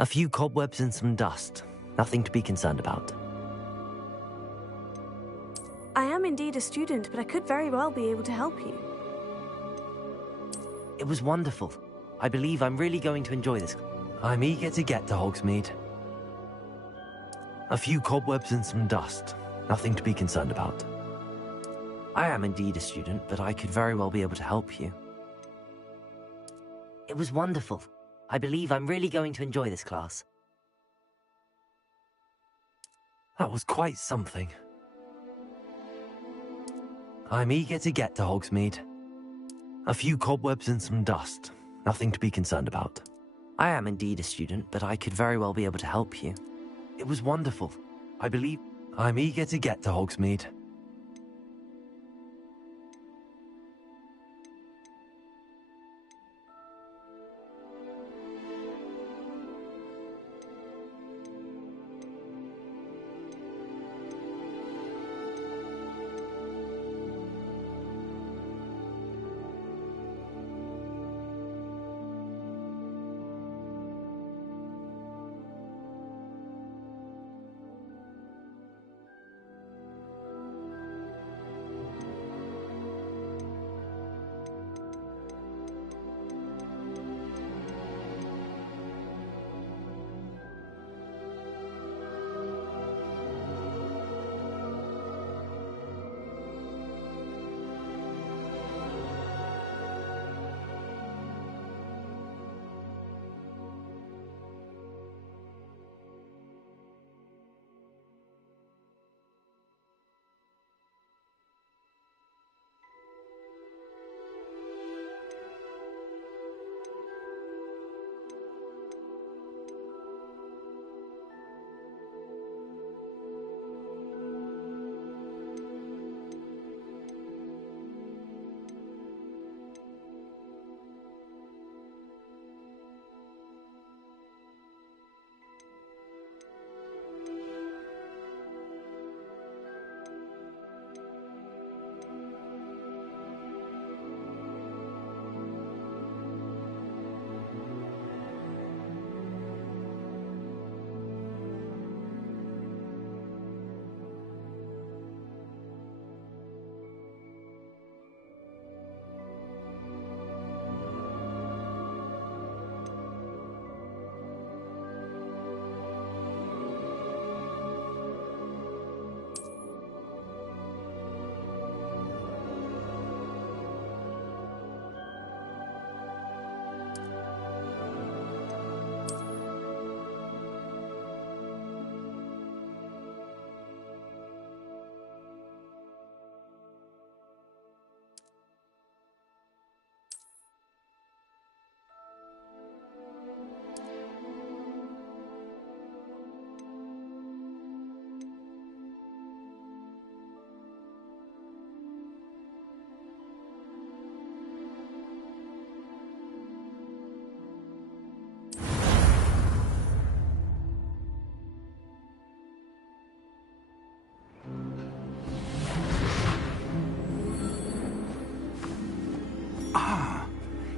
A few cobwebs and some dust. Nothing to be concerned about. I am indeed a student, but I could very well be able to help you. It was wonderful. I believe I'm really going to enjoy this. I'm eager to get to Hogsmeade. A few cobwebs and some dust. Nothing to be concerned about. I am indeed a student, but I could very well be able to help you. It was wonderful. I believe I'm really going to enjoy this class. That was quite something. I'm eager to get to Hogsmeade. A few cobwebs and some dust. Nothing to be concerned about. I am indeed a student, but I could very well be able to help you. It was wonderful. I believe I'm eager to get to Hogsmeade.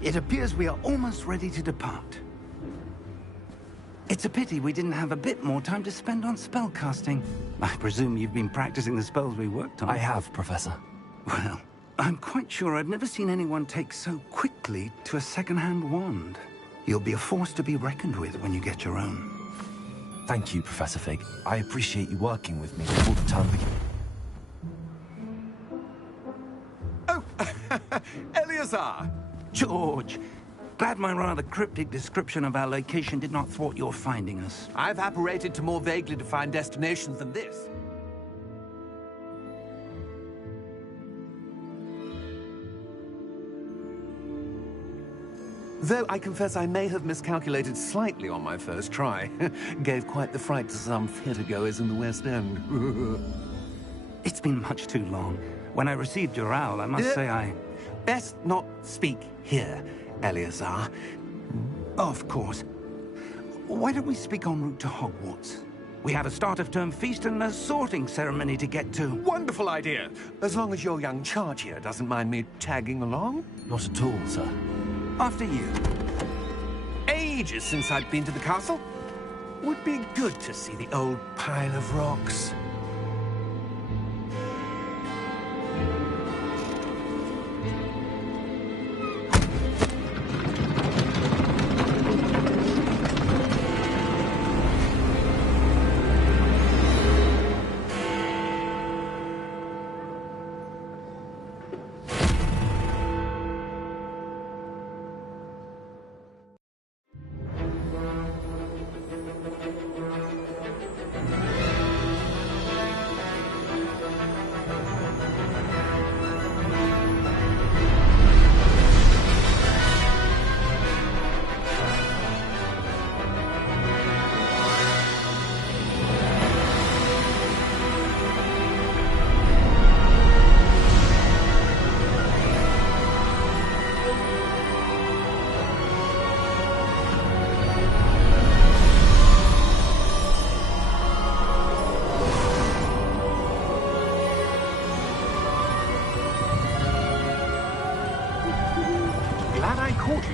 It appears we are almost ready to depart. It's a pity we didn't have a bit more time to spend on spellcasting. I presume you've been practicing the spells we worked on. I have, Professor. Well, I'm quite sure I've never seen anyone take so quickly to a second-hand wand. You'll be a force to be reckoned with when you get your own. Thank you, Professor Fig. I appreciate you working with me before the term begins. Oh, Eleazar! George, glad my rather cryptic description of our location did not thwart your finding us. I've apparated to more vaguely defined destinations than this. Though I confess I may have miscalculated slightly on my first try. Gave quite the fright to some theatregoers in the West End. It's been much too long. When I received your owl, I must say I... Best not speak here, Eleazar. Of course. Why don't we speak en route to Hogwarts? We have a start-of-term feast and a sorting ceremony to get to. Wonderful idea! As long as your young charge here doesn't mind me tagging along. Not at all, sir. After you. Ages since I've been to the castle. Would be good to see the old pile of rocks.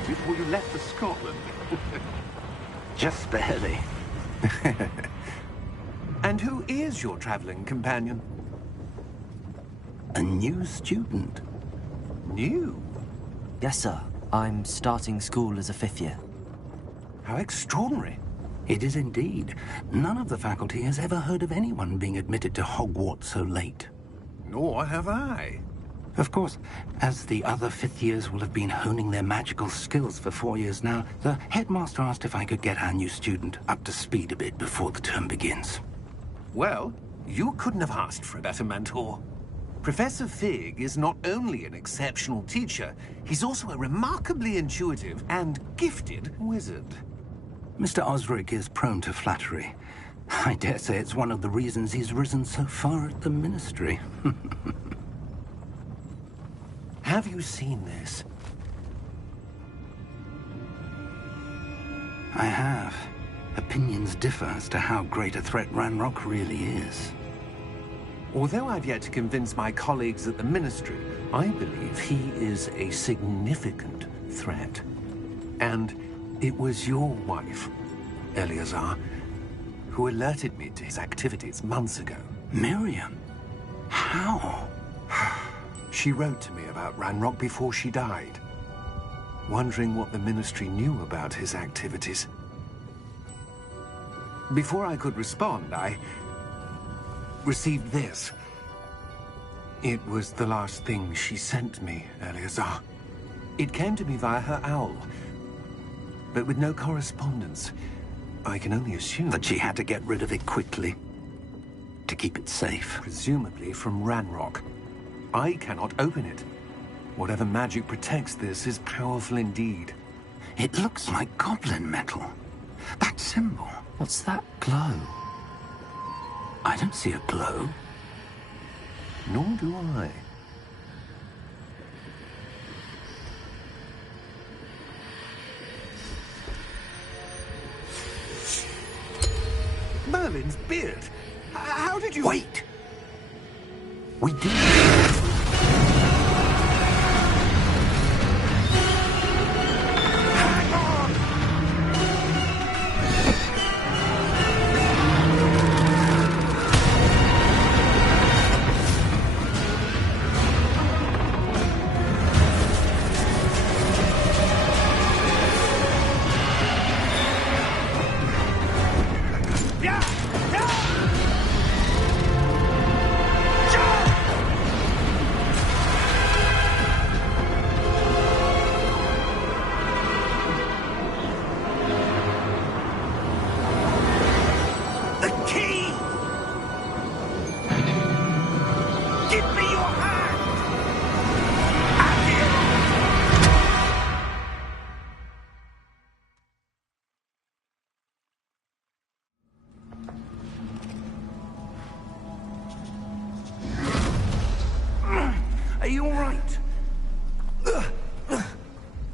Before you left for Scotland. Just barely. And who is your traveling companion? A new student. New? Yes, sir. I'm starting school as a 5th year. How extraordinary. It is indeed. None of the faculty has ever heard of anyone being admitted to Hogwarts so late. Nor have I. Of course, as the other 5th years will have been honing their magical skills for 4 years now, the headmaster asked if I could get our new student up to speed a bit before the term begins. Well, you couldn't have asked for a better mentor. Professor Fig is not only an exceptional teacher, he's also a remarkably intuitive and gifted wizard. Mr. Osric is prone to flattery. I dare say it's one of the reasons he's risen so far at the Ministry. Have you seen this? I have. Opinions differ as to how great a threat Ranrock really is. Although I've yet to convince my colleagues at the Ministry, I believe he is a significant threat. And it was your wife, Eleazar, who alerted me to his activities months ago. Miriam? How? She wrote to me about Ranrock before she died, wondering what the Ministry knew about his activities. Before I could respond, I received this. It was the last thing she sent me, Eleazar. It came to me via her owl, but with no correspondence. I can only assume that she had to get rid of it quickly, to keep it safe. Presumably from Ranrock. I cannot open it. Whatever magic protects this is powerful indeed. It looks like goblin metal. That symbol. What's that glow? I don't see a glow. Nor do I. Merlin's beard. How did you... Wait! We did.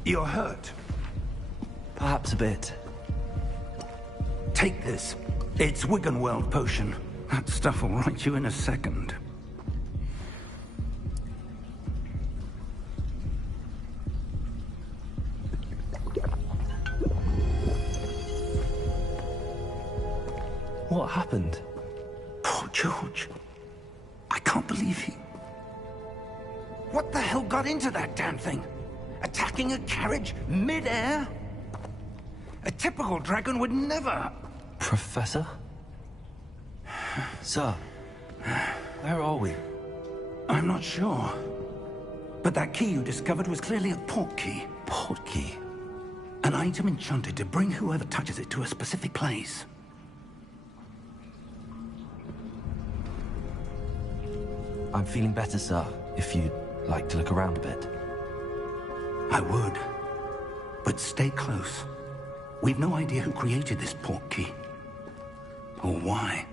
You're hurt. Perhaps a bit. Take this. It's Wiggenweld potion. That stuff will right you in a second. What happened? Poor George. I can't believe he... What the hell got into that damn thing? Attacking a carriage mid-air? A typical dragon would never... Professor? Sir, where are we? I'm not sure. But that key you discovered was clearly a port key. Port key? An item enchanted to bring whoever touches it to a specific place. I'm feeling better, sir, if you'd like to look around a bit. I would. But stay close. We've no idea who created this port key. Or why.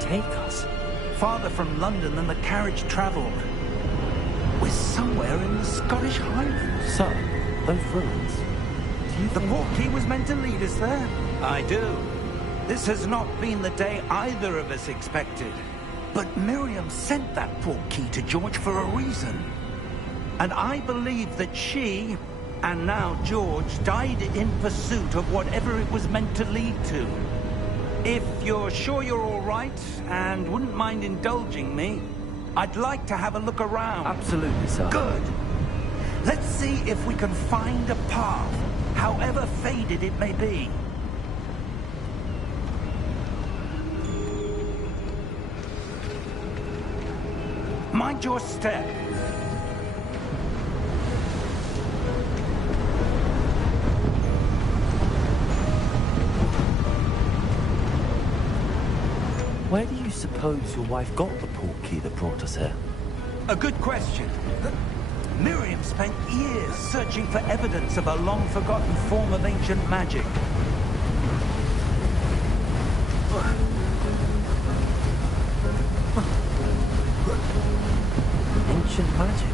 Take us? Farther from London than the carriage travelled. We're somewhere in the Scottish Highlands. Sir, those ruins. Do you The think... port key was meant to lead us there? I do. This has not been the day either of us expected. But Miriam sent that port key to George for a reason. And I believe that she, and now George, died in pursuit of whatever it was meant to lead to. If you're sure you're all right, and wouldn't mind indulging me, I'd like to have a look around. Absolutely, sir. Good. Let's see if we can find a path, however faded it may be. Mind your step. Where do you suppose your wife got the port key that brought us here? A good question. Miriam spent years searching for evidence of a long-forgotten form of ancient magic. Ancient magic?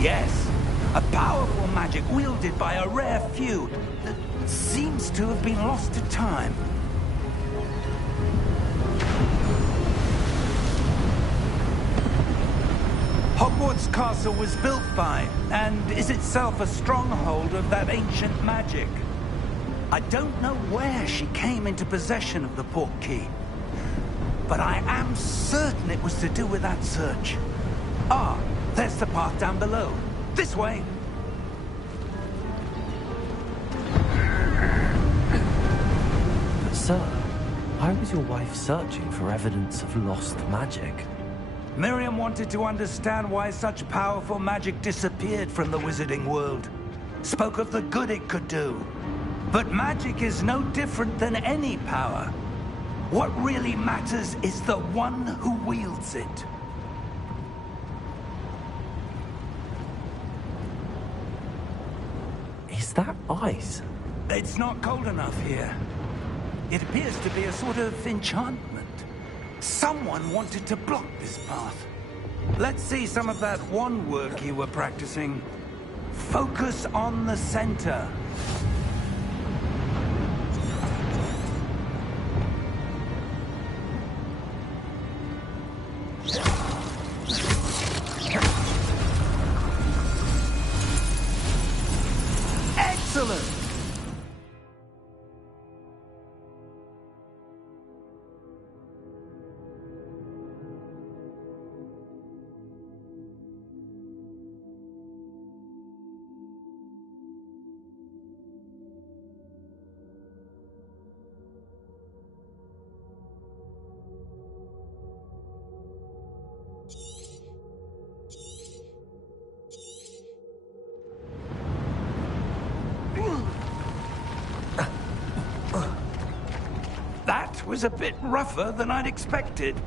Yes, a powerful magic wielded by a rare few that seems to have been lost to time. Hogwarts Castle was built by, and is itself a stronghold of that ancient magic. I don't know where she came into possession of the port key, but I am certain it was to do with that search. Ah, there's the path down below. This way. But sir, why was your wife searching for evidence of lost magic? Miriam wanted to understand why such powerful magic disappeared from the wizarding world. Spoke of the good it could do. But magic is no different than any power. What really matters is the one who wields it. Is that ice? It's not cold enough here. It appears to be a sort of enchantment. Someone wanted to block this path. Let's see some of that wand work you were practicing. Focus on the center. Excellent! That was a bit rougher than I'd expected.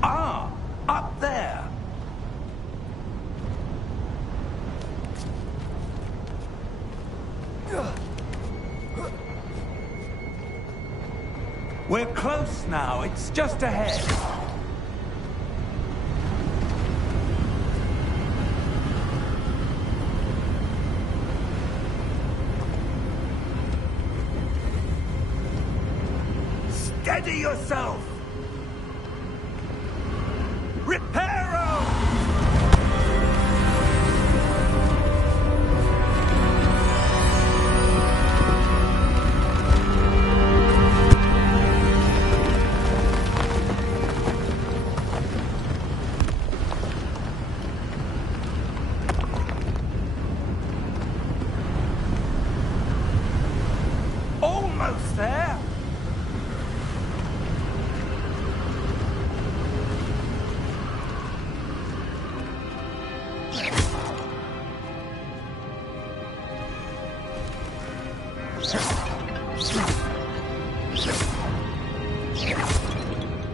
Ah, up there. We're close now. It's just ahead. Steady yourself! Reparo! Almost there!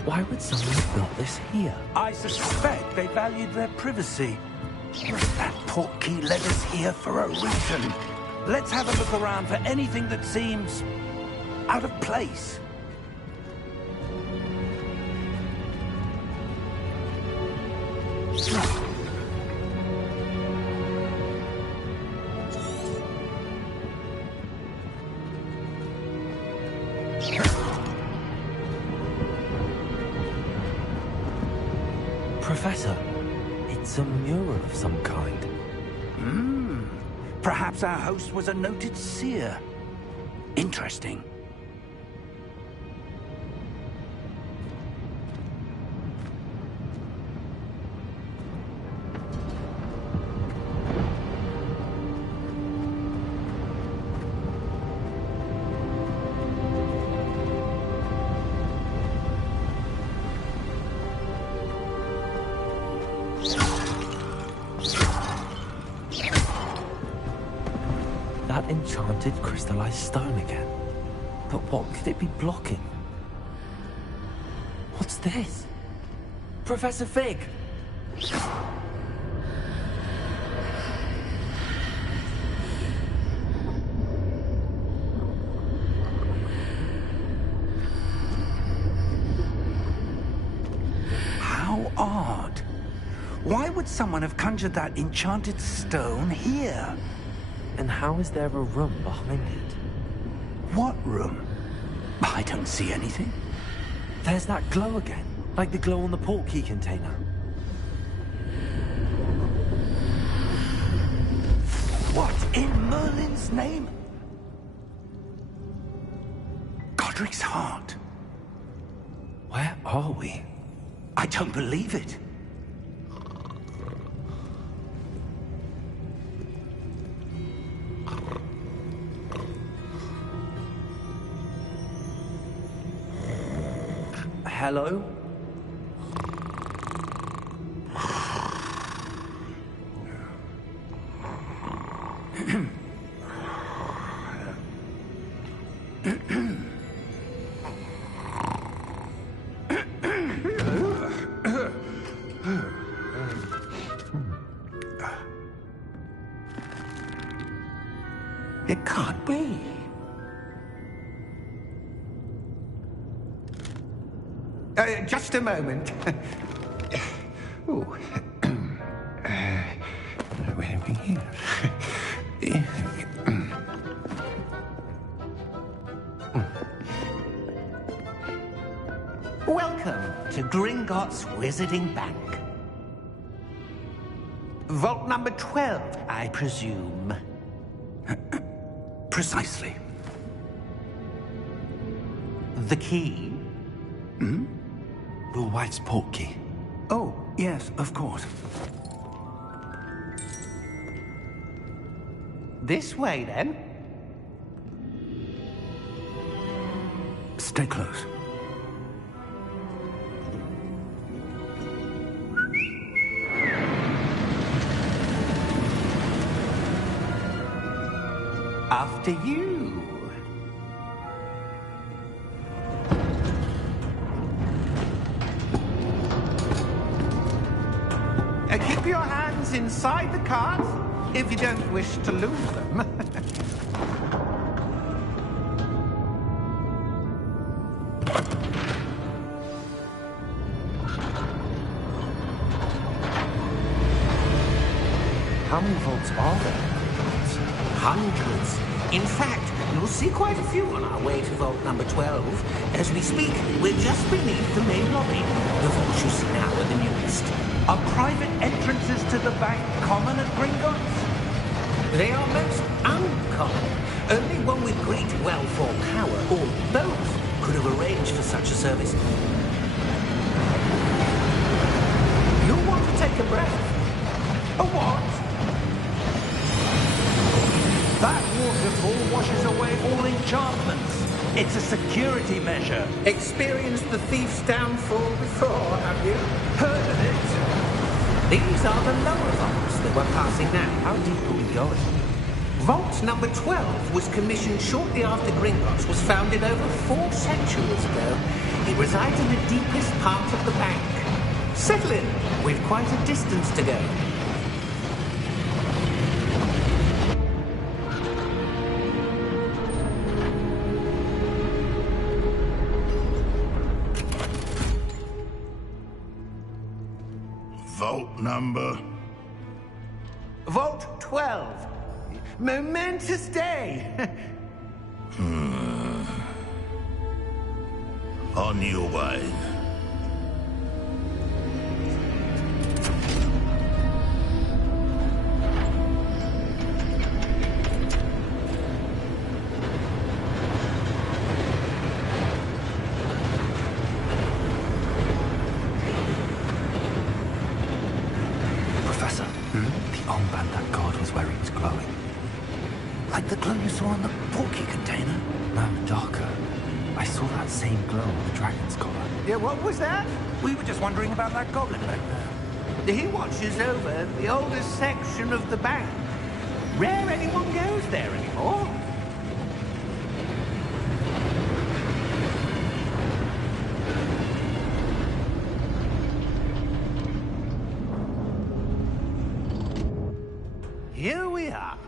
Why would someone have built this here? I suspect they valued their privacy. That portkey led us here for a reason. Let's have a look around for anything that seems out of place. Professor, it's a mural of some kind. Perhaps our host was a noted seer. Interesting. That enchanted crystallized stone again. But what could it be blocking? What's this? Professor Fig! How odd. Why would someone have conjured that enchanted stone here? And how is there a room behind it? What room? I don't see anything. There's that glow again, like the glow on the portkey container. What in Merlin's name? Godric's heart. Where are we? I don't believe it. Hello? It can't be. Just a moment. Oh. Where are we here? Welcome to Gringotts Wizarding Bank. Vault number 12, I presume. Precisely. The key? Your wife's portkey. Oh, yes, of course. This way, then. Stay close. After you. Keep your hands inside the cart if you don't wish to lose them. How many vaults are there? Hundreds. In fact, you'll see quite a few on our way to vault number 12. As we speak, we're just beneath the main lobby. The vaults you see now are the newest. Are private entrances to the bank common at Gringotts? They are most uncommon. Only one with great wealth or power, or both, could have arranged for such a service. You'll want to take a breath. A what? That waterfall washes away all enchantments. It's a security measure. Experienced the thief's downfall before, have you? Heard of it? These are the lower vaults that we're passing now. How deep are we going? Vault number 12 was commissioned shortly after Gringotts was founded over 4 centuries ago. It resides in the deepest part of the bank. Settle in. We've quite a distance to go. Vault number? Vault 12. Momentous day. On your way. Professor, the armband that guard was wearing is glowing. Like the glow you saw on the porky container? No, darker. I saw that same glow on the dragon's collar. Yeah, what was that? We were just wondering about that goblin back there. He watches over the oldest section of the bank. Rare anyone goes there anymore. Here we are.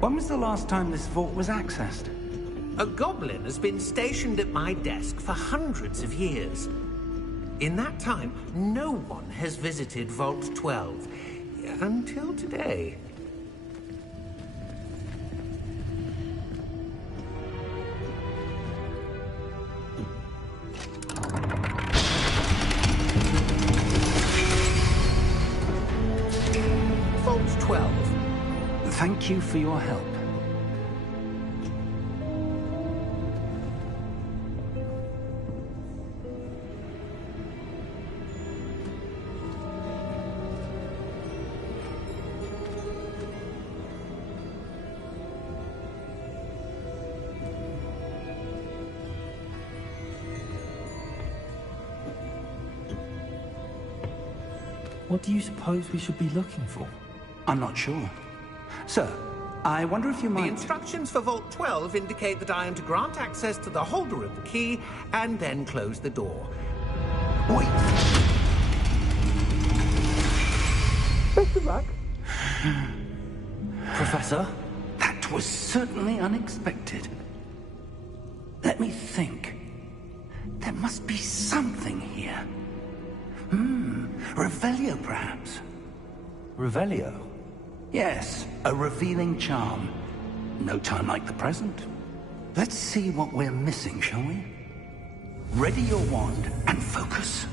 When was the last time this vault was accessed? A goblin has been stationed at my desk for hundreds of years. In that time, no one has visited Vault 12. Until today. Vault 12. Thank you for your help. What do you suppose we should be looking for? I'm not sure. Sir, I wonder if you The might... instructions for Vault 12 indicate that I am to grant access to the holder of the key and then close the door. Wait! Best of luck. Professor? That was certainly unexpected. Let me think. There must be something here. Revelio, perhaps? Revelio? Yes, a revealing charm. No time like the present. Let's see what we're missing, shall we? Ready your wand and focus.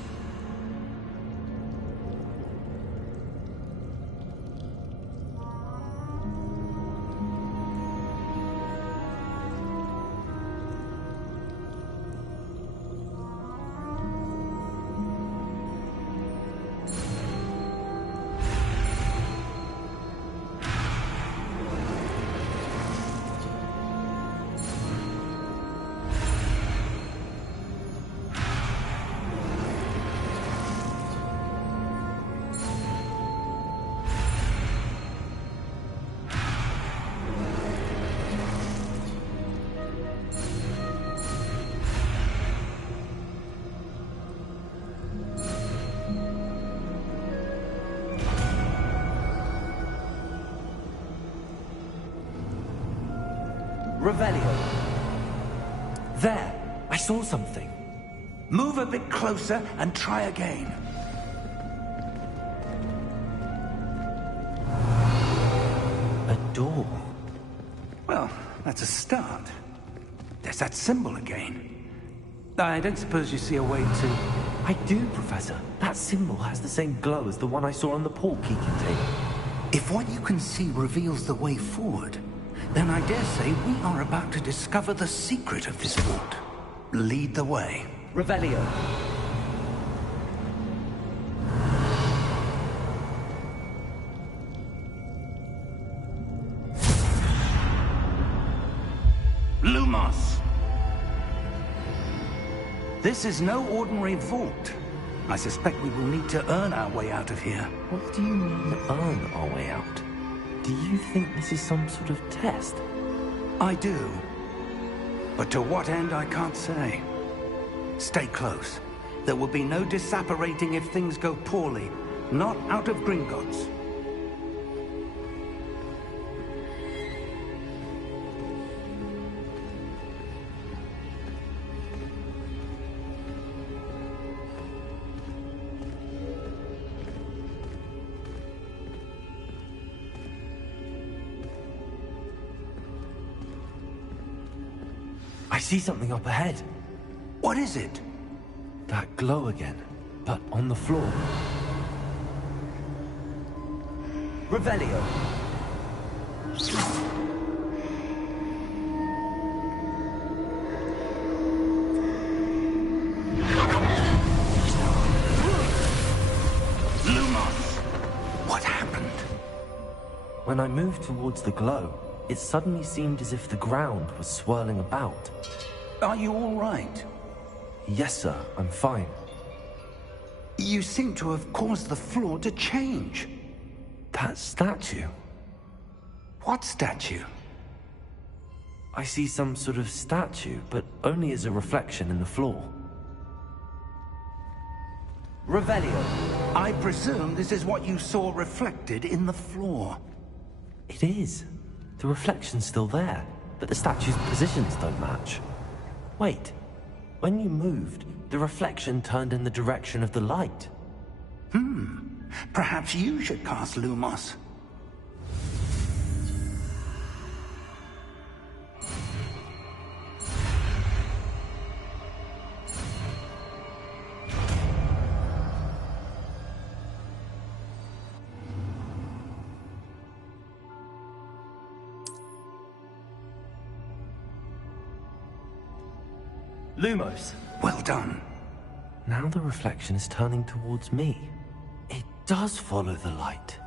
Revelio. There! I saw something. Move a bit closer and try again. A door. Well, that's a start. There's that symbol again. I don't suppose you see a way to... I do, Professor. That symbol has the same glow as the one I saw on the portkey container. If what you can see reveals the way forward, then I dare say we are about to discover the secret of this vault. Lead the way. Revelio. Lumos! This is no ordinary vault. I suspect we will need to earn our way out of here. What do you mean, earn our way out? Do you think this is some sort of test? I do. But to what end, I can't say. Stay close. There will be no disapparating if things go poorly. Not out of Gringotts. I see something up ahead. What is it? That glow again, but on the floor. Revelio. Lumos! What happened? When I moved towards the glow, it suddenly seemed as if the ground was swirling about. Are you all right? Yes, sir, I'm fine. You seem to have caused the floor to change. That statue. What statue? I see some sort of statue, but only as a reflection in the floor. Revelio. I presume this is what you saw reflected in the floor. It is. The reflection's still there, but the statue's positions don't match. Wait. When you moved, the reflection turned in the direction of the light. Perhaps you should cast Lumos. Lumos. Well done. Now the reflection is turning towards me. It does follow the light.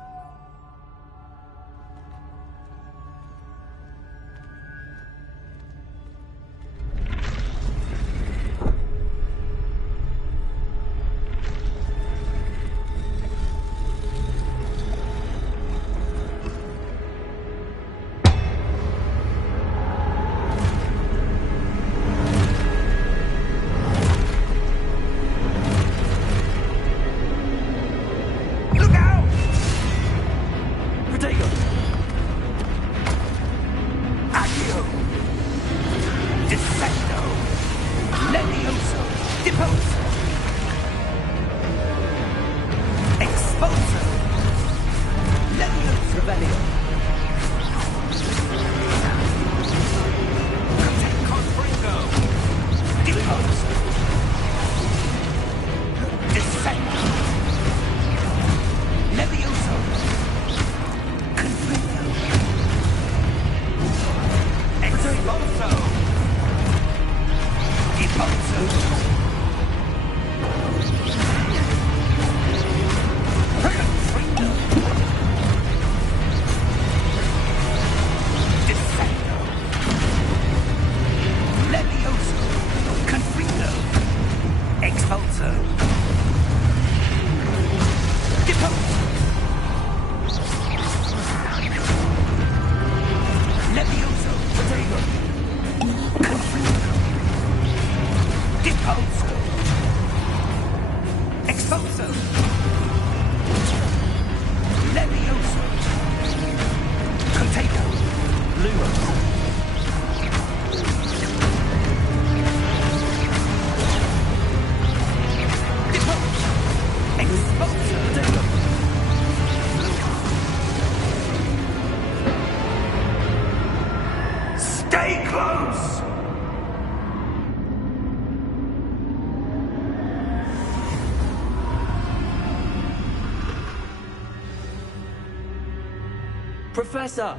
Professor!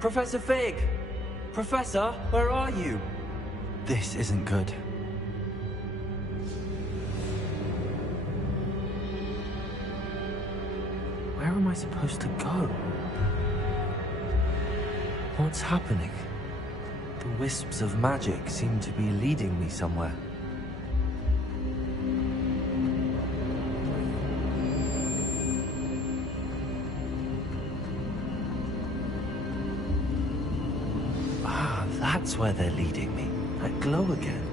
Professor Fig! Professor, where are you? This isn't good. Where am I supposed to go? What's happening? The wisps of magic seem to be leading me somewhere. Ah, that's where they're leading me. That glow again.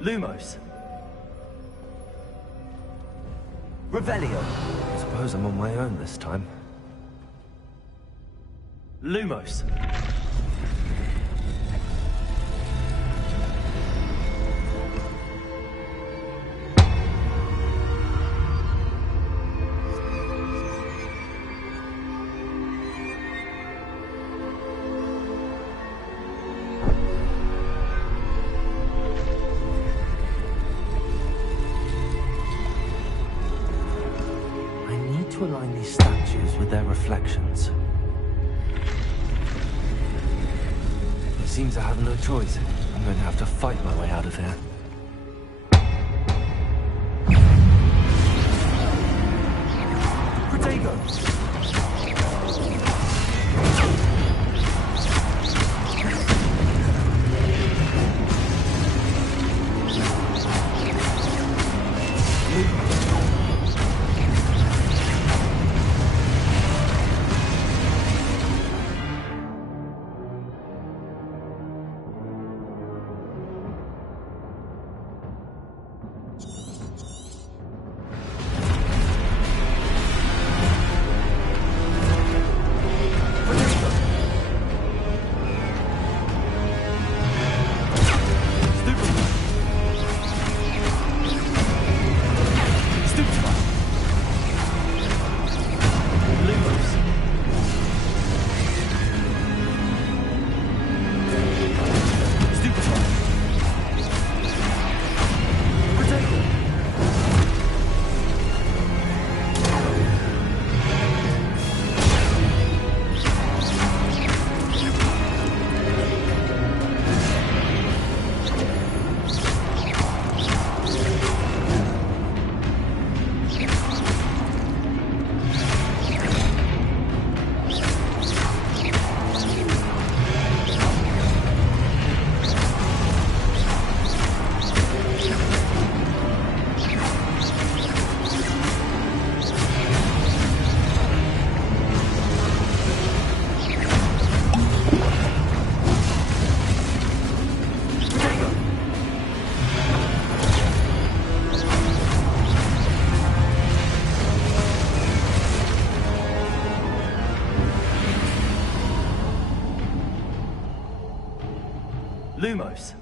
Lumos. Revelio. I suppose I'm on my own this time. Lumos. To align these statues with their reflections. It seems I have no choice. I'm going to have to fight my way out of here. Protego! Lumos.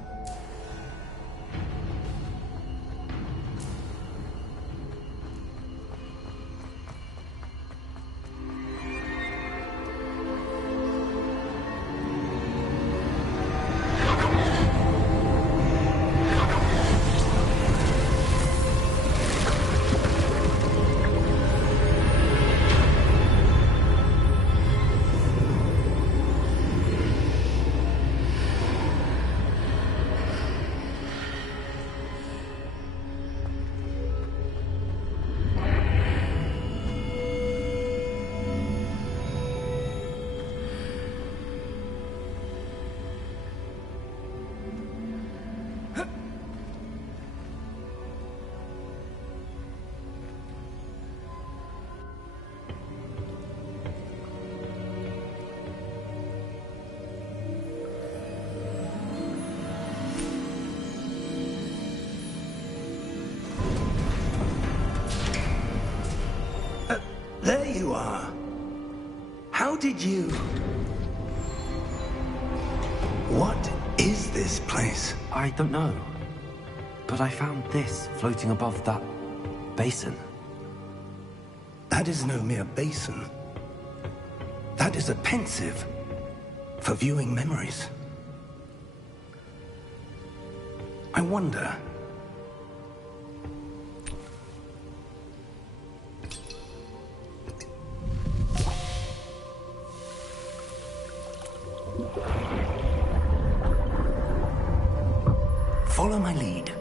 There you are. How did you... What is this place? I don't know. But I found this floating above that basin. That is no mere basin. That is a pensive for viewing memories. I wonder... Follow my lead.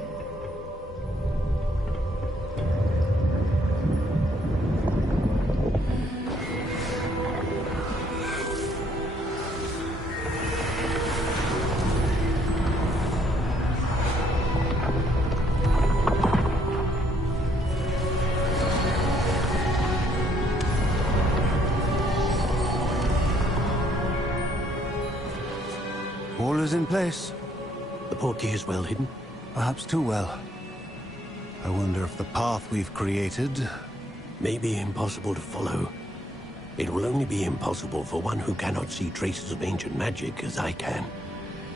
All is in place. The portkey is well hidden. Perhaps too well. I wonder if the path we've created... May be impossible to follow. It will only be impossible for one who cannot see traces of ancient magic as I can.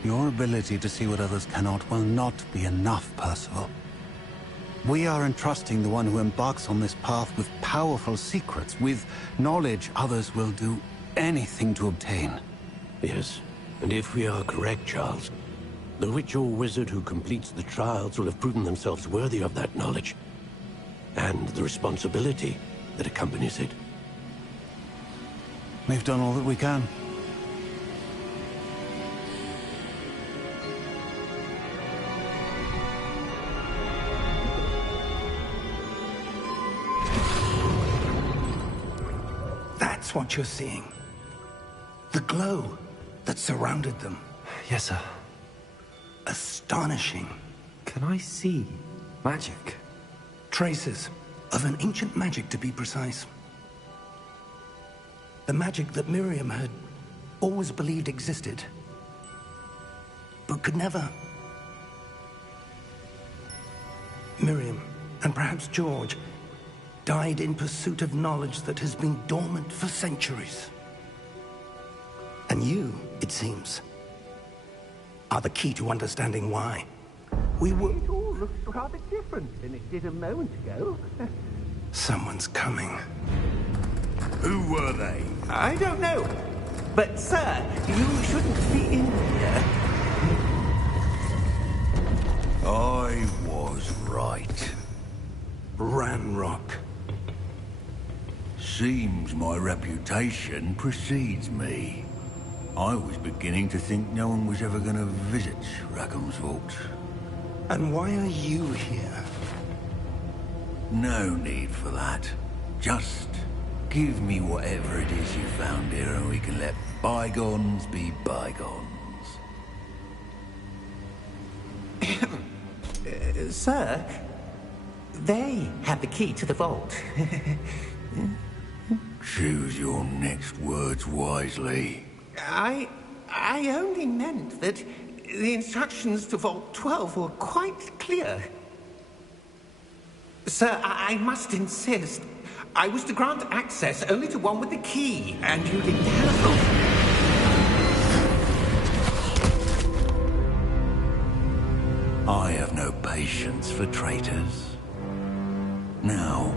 Your ability to see what others cannot will not be enough, Percival. We are entrusting the one who embarks on this path with powerful secrets, with knowledge others will do anything to obtain. Yes, and if we are correct, Charles, the witch or wizard who completes the trials will have proven themselves worthy of that knowledge, and the responsibility that accompanies it. We've done all that we can. That's what you're seeing. The glow that surrounded them. Yes, sir. Astonishing. Can I see magic? Traces of an ancient magic, to be precise. The magic that Miriam had always believed existed, but could never. Miriam, and perhaps George, died in pursuit of knowledge that has been dormant for centuries. And you, it seems, are the key to understanding why. We were... It all looks rather different than it did a moment ago. Someone's coming. Who were they? I don't know. But, sir, you shouldn't be in here. I was right. Ranrock. Seems my reputation precedes me. I was beginning to think no one was ever going to visit Rackham's vault. And why are you here? No need for that. Just give me whatever it is you found here and we can let bygones be bygones. Sir, they have the key to the vault. Choose your next words wisely. I only meant that the instructions to Vault 12 were quite clear. Sir, I must insist. I was to grant access only to one with the key, and you didn't have them. I have no patience for traitors. Now,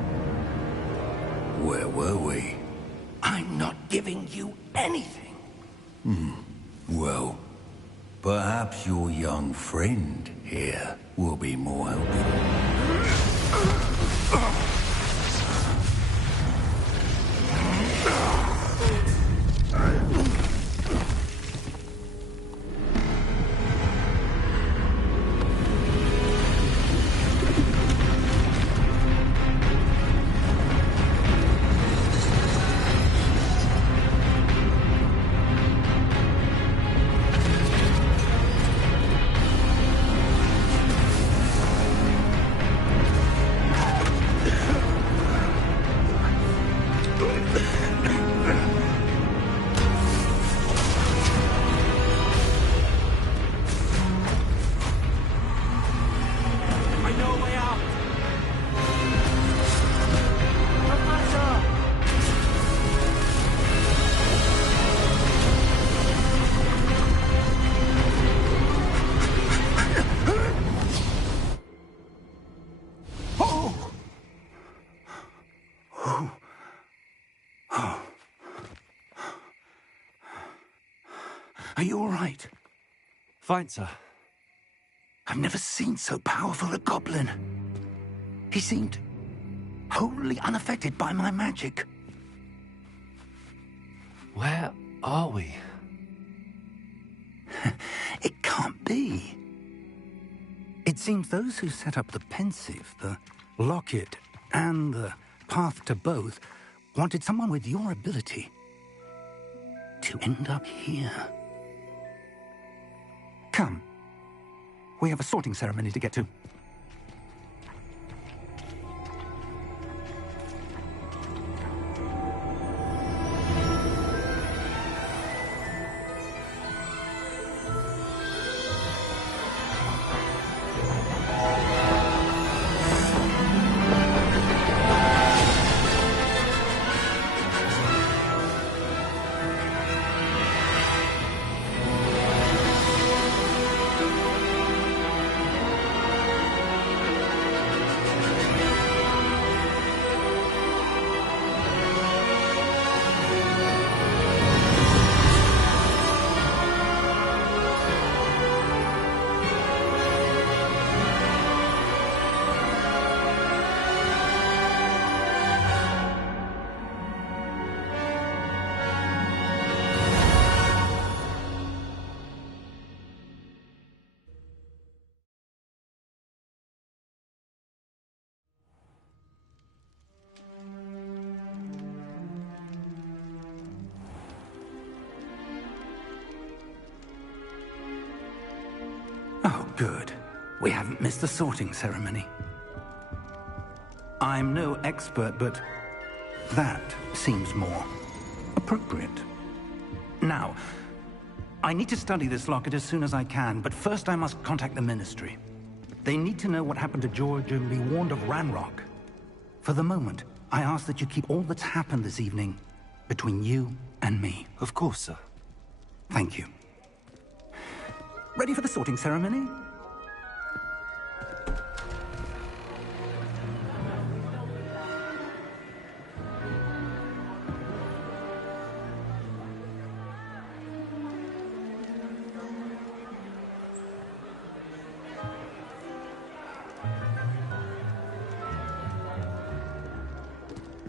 where were we? I'm not giving you anything. Well, perhaps your young friend here will be more helpful. Are you all right? Fine, sir. I've never seen so powerful a goblin. He seemed wholly unaffected by my magic. Where are we? It can't be. It seems those who set up the pensive, the locket, and the path to both wanted someone with your ability to end up here. Come. We have a sorting ceremony to get to. Oh, good. We haven't missed the sorting ceremony. I'm no expert, but that seems more appropriate. Now, I need to study this locket as soon as I can, but first I must contact the Ministry. They need to know what happened to George and be warned of Ranrock. For the moment, I ask that you keep all that's happened this evening between you and me. Of course, sir. Thank you. Ready for the sorting ceremony?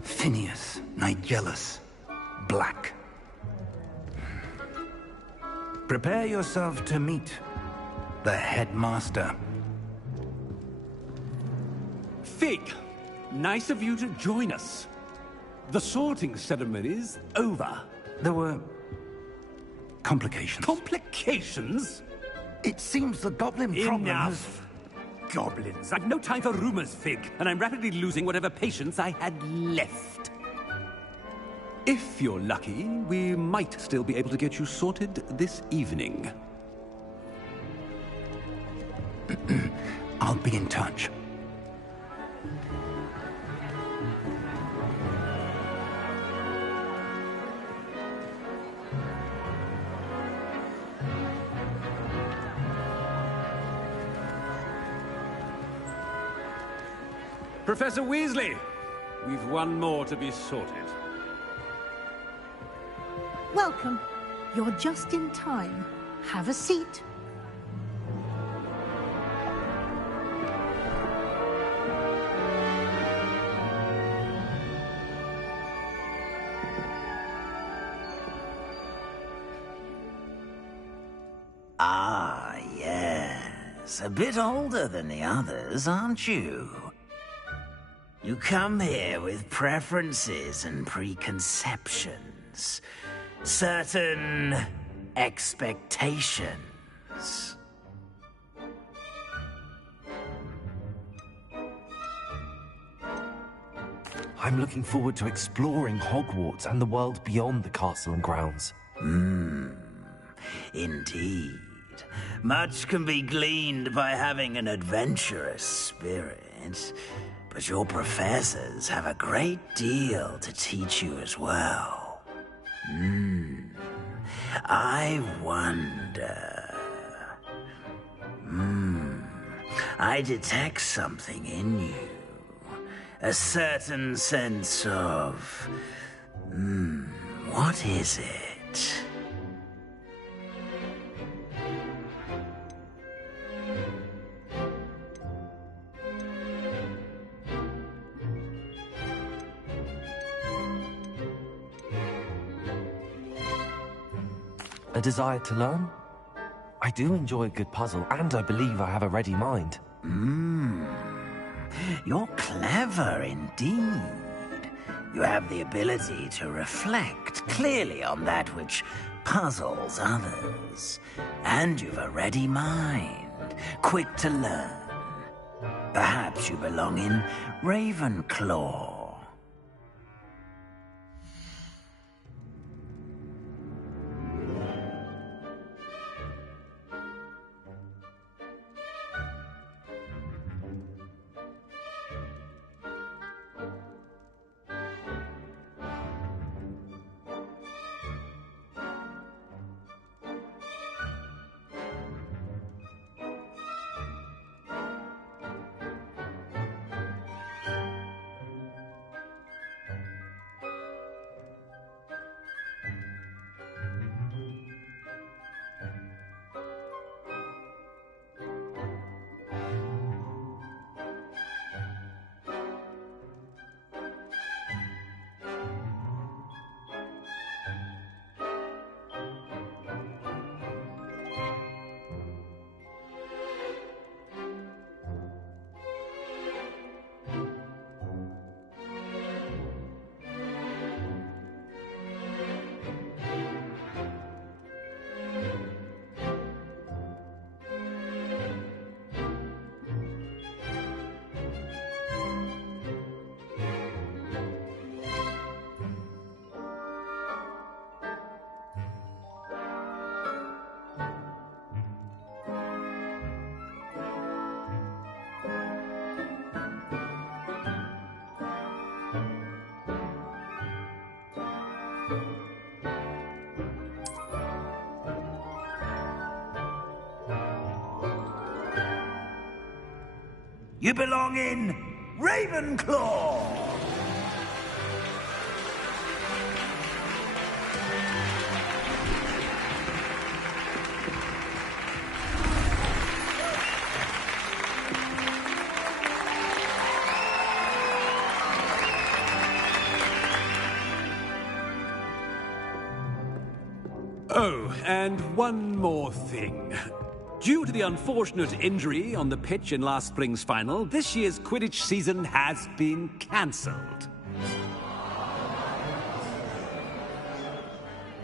Phineas, Nigellus, Black. Prepare yourself to meet the headmaster. Fig, nice of you to join us. The sorting ceremony's over. There were complications. Complications? It seems the goblin problem Enough! Goblins. I've no time for rumors, Fig, and I'm rapidly losing whatever patience I had left. If you're lucky, we might still be able to get you sorted this evening. I'll be in touch. Professor Weasley, we've one more to be sorted. Welcome. You're just in time. Have a seat. Ah, yes. A bit older than the others, aren't you? You come here with preferences and preconceptions. Certain expectations. I'm looking forward to exploring Hogwarts and the world beyond the castle and grounds. Indeed. Much can be gleaned by having an adventurous spirit, but your professors have a great deal to teach you as well. I wonder... I detect something in you. A certain sense of... what is it? A desire to learn? I do enjoy a good puzzle, and I believe I have a ready mind. You're clever indeed. You have the ability to reflect clearly on that which puzzles others. And you've a ready mind, quick to learn. Perhaps you belong in Ravenclaw. You belong in Ravenclaw! Oh, and one more thing. Due to the unfortunate injury on the pitch in last spring's final, this year's Quidditch season has been cancelled.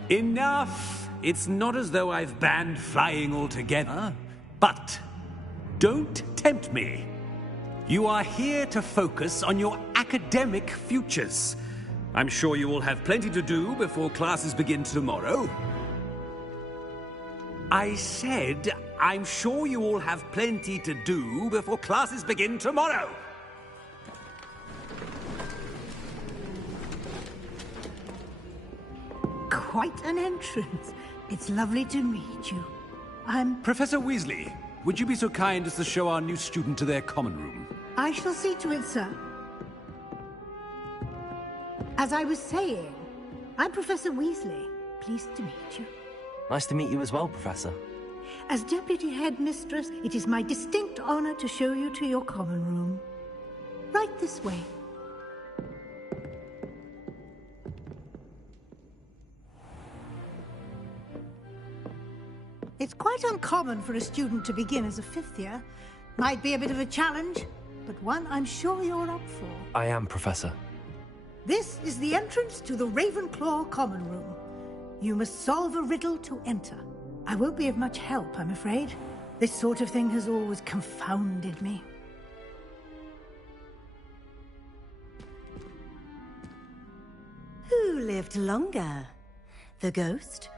Enough! It's not as though I've banned flying altogether. But don't tempt me. You are here to focus on your academic futures. I'm sure you will have plenty to do before classes begin tomorrow. I said, I'm sure you all have plenty to do before classes begin tomorrow. Quite an entrance. It's lovely to meet you. I'm... Professor Weasley, would you be so kind as to show our new student to their common room? I shall see to it, sir. As I was saying, I'm Professor Weasley. Pleased to meet you. Nice to meet you as well, Professor. As Deputy Headmistress, it is my distinct honor to show you to your common room. Right this way. It's quite uncommon for a student to begin as a fifth year. Might be a bit of a challenge, but one I'm sure you're up for. I am, Professor. This is the entrance to the Ravenclaw common room. You must solve a riddle to enter. I won't be of much help, I'm afraid. This sort of thing has always confounded me. Who lived longer? The ghost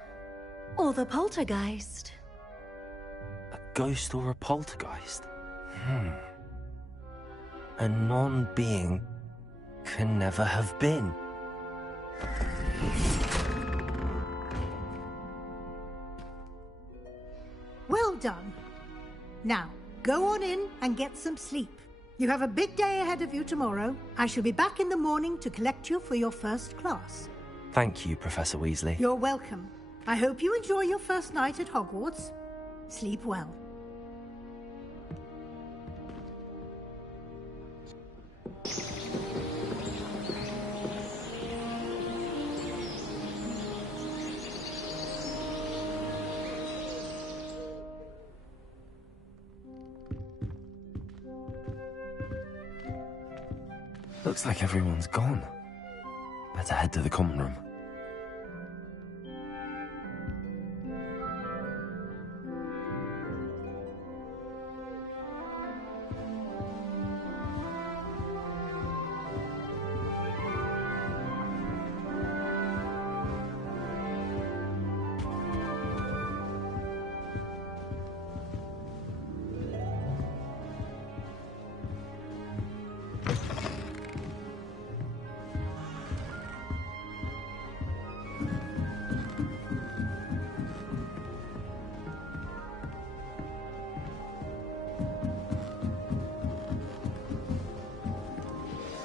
or the poltergeist? A ghost or a poltergeist? A non-being can never have been. Well done. Now, go on in and get some sleep. You have a big day ahead of you tomorrow. I shall be back in the morning to collect you for your first class. Thank you, Professor Weasley. You're welcome. I hope you enjoy your first night at Hogwarts. Sleep well. Looks like everyone's gone. Better head to the common room.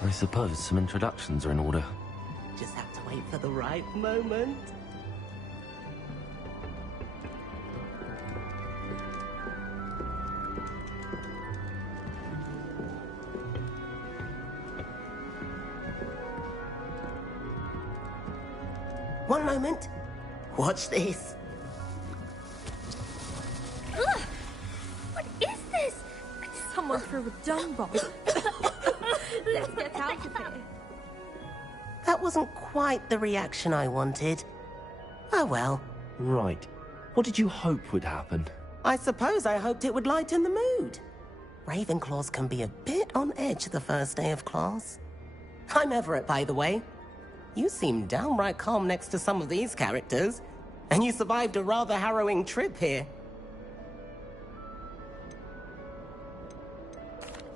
I suppose some introductions are in order. Just have to wait for the right moment. One moment. Watch this. Ugh! What is this? Someone threw a dung bomb. Let's get out of here. That wasn't quite the reaction I wanted. Oh well. Right. What did you hope would happen? I suppose I hoped it would lighten the mood. Ravenclaws can be a bit on edge the first day of class. I'm Everett, by the way. You seem downright calm next to some of these characters, and you survived a rather harrowing trip here.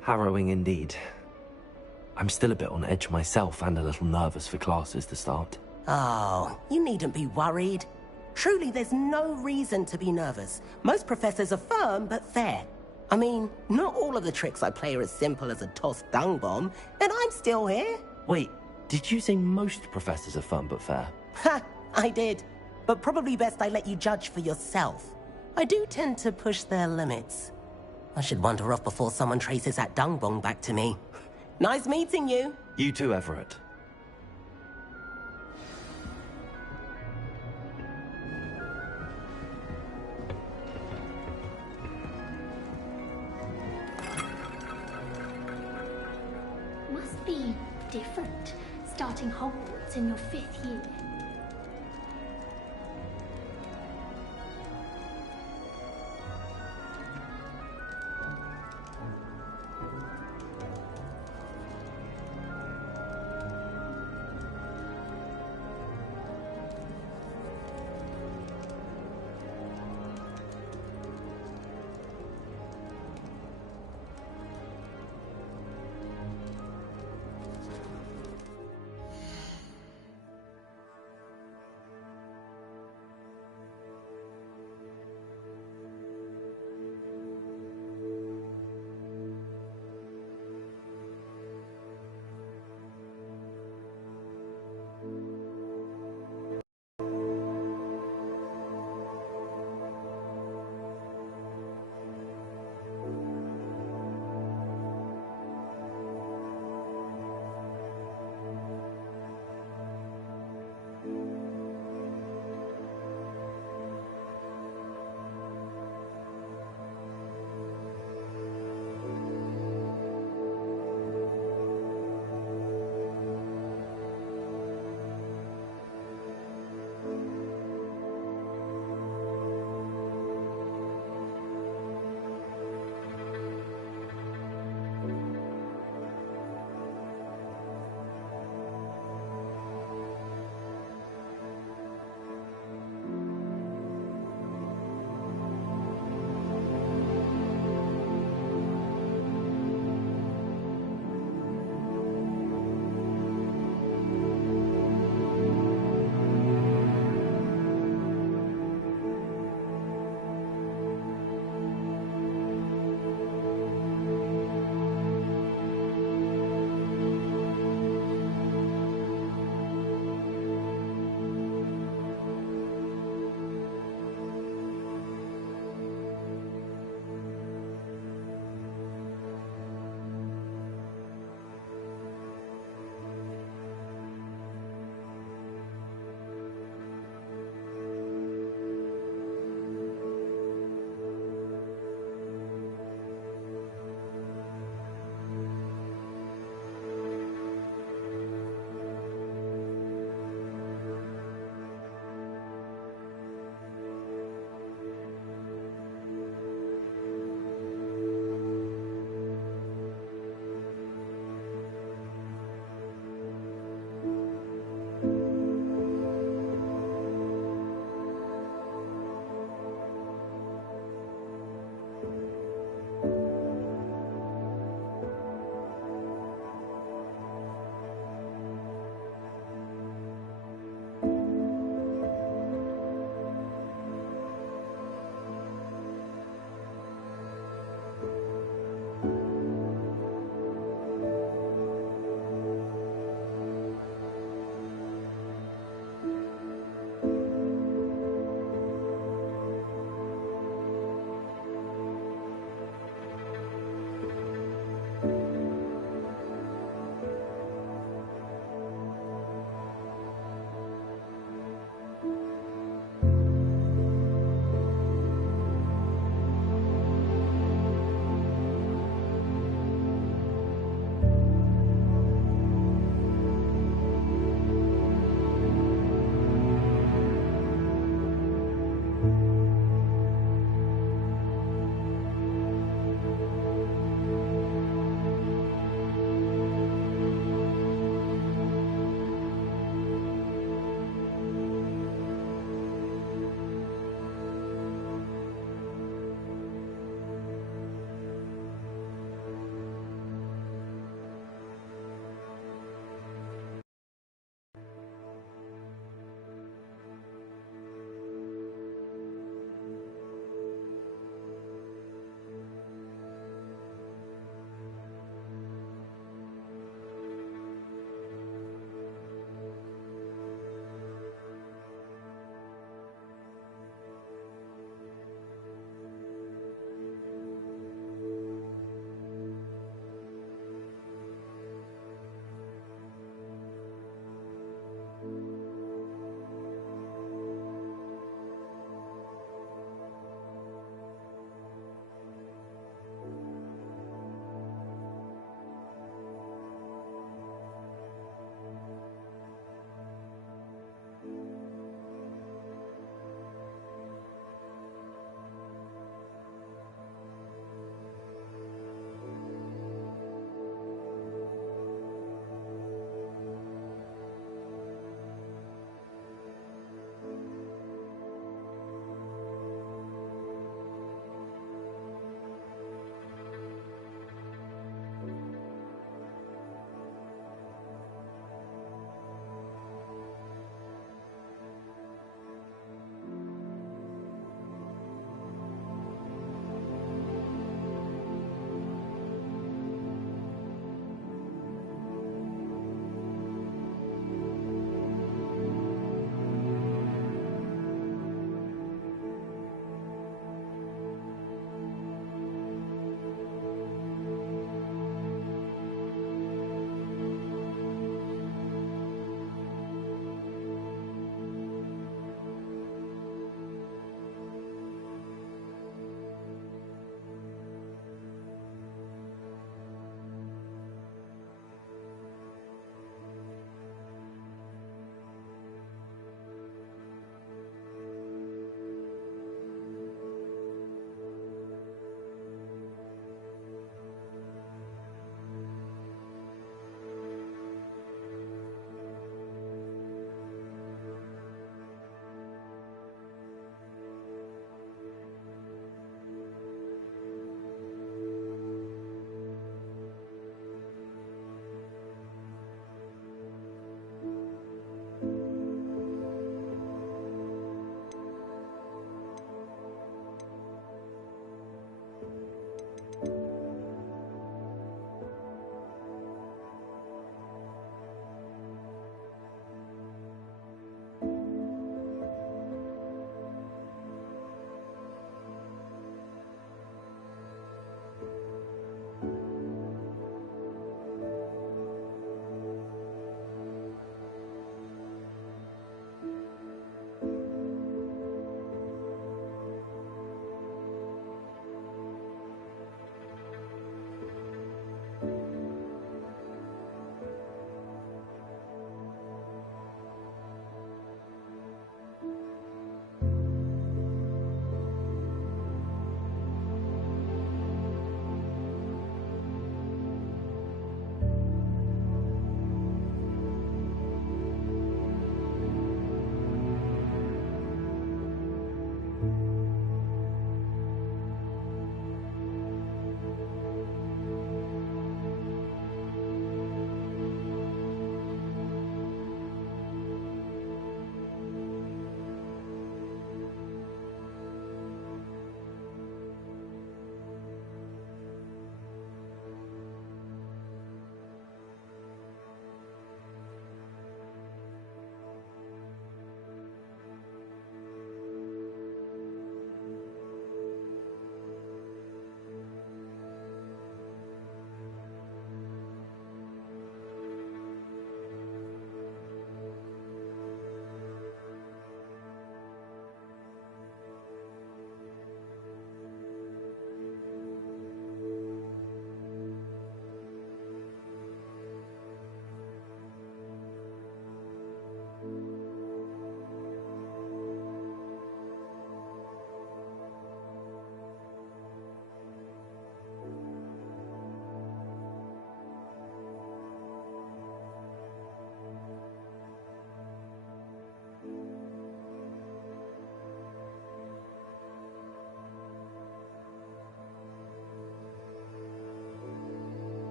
Harrowing indeed. I'm still a bit on edge myself and a little nervous for classes to start. Oh, you needn't be worried. Truly, there's no reason to be nervous. Most professors are firm but fair. I mean, not all of the tricks I play are as simple as a tossed dung bomb, and I'm still here. Wait, did you say most professors are fun but fair? Ha, I did. But probably best I let you judge for yourself. I do tend to push their limits. I should wander off before someone traces that dung bomb back to me. Nice meeting you. You too, Everett. Must be different, starting Hogwarts in your 5th year.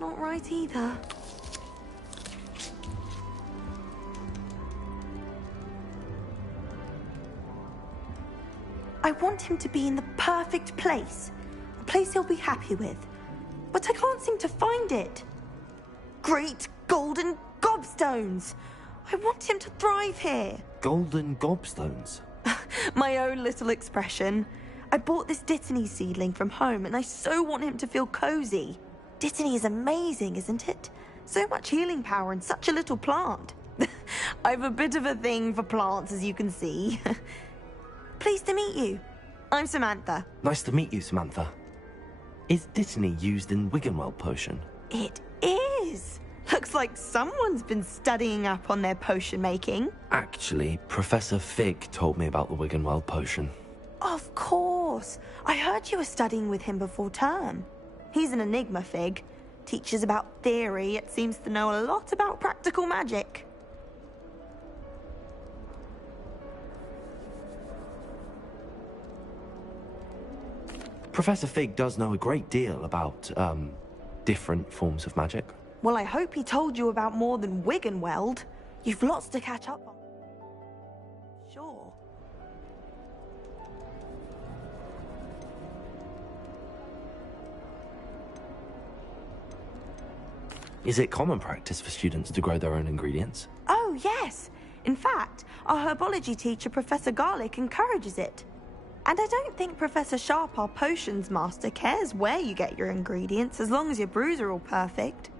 not right either. I want him to be in the perfect place. A place he'll be happy with. But I can't seem to find it. Great golden gobstones! I want him to thrive here. Golden gobstones? My own little expression. I bought this Dittany seedling from home and I so want him to feel cozy. Dittany is amazing, isn't it? So much healing power in such a little plant. I've a bit of a thing for plants, as you can see. Pleased to meet you. I'm Samantha. Nice to meet you, Samantha. Is Dittany used in Wiggenweld potion? It is. Looks like someone's been studying up on their potion making. Actually, Professor Fig told me about the Wiggenweld potion. Of course. I heard you were studying with him before term. He's an enigma, Fig. Teaches about theory, yet seems to know a lot about practical magic. Professor Fig does know a great deal about, different forms of magic. Well, I hope he told you about more than Wiggenweld. You've lots to catch up on. Sure. Is it common practice for students to grow their own ingredients? Oh, yes. In fact, our herbology teacher, Professor Garlick, encourages it. And I don't think Professor Sharp, our potions master, cares where you get your ingredients, as long as your brews are all perfect.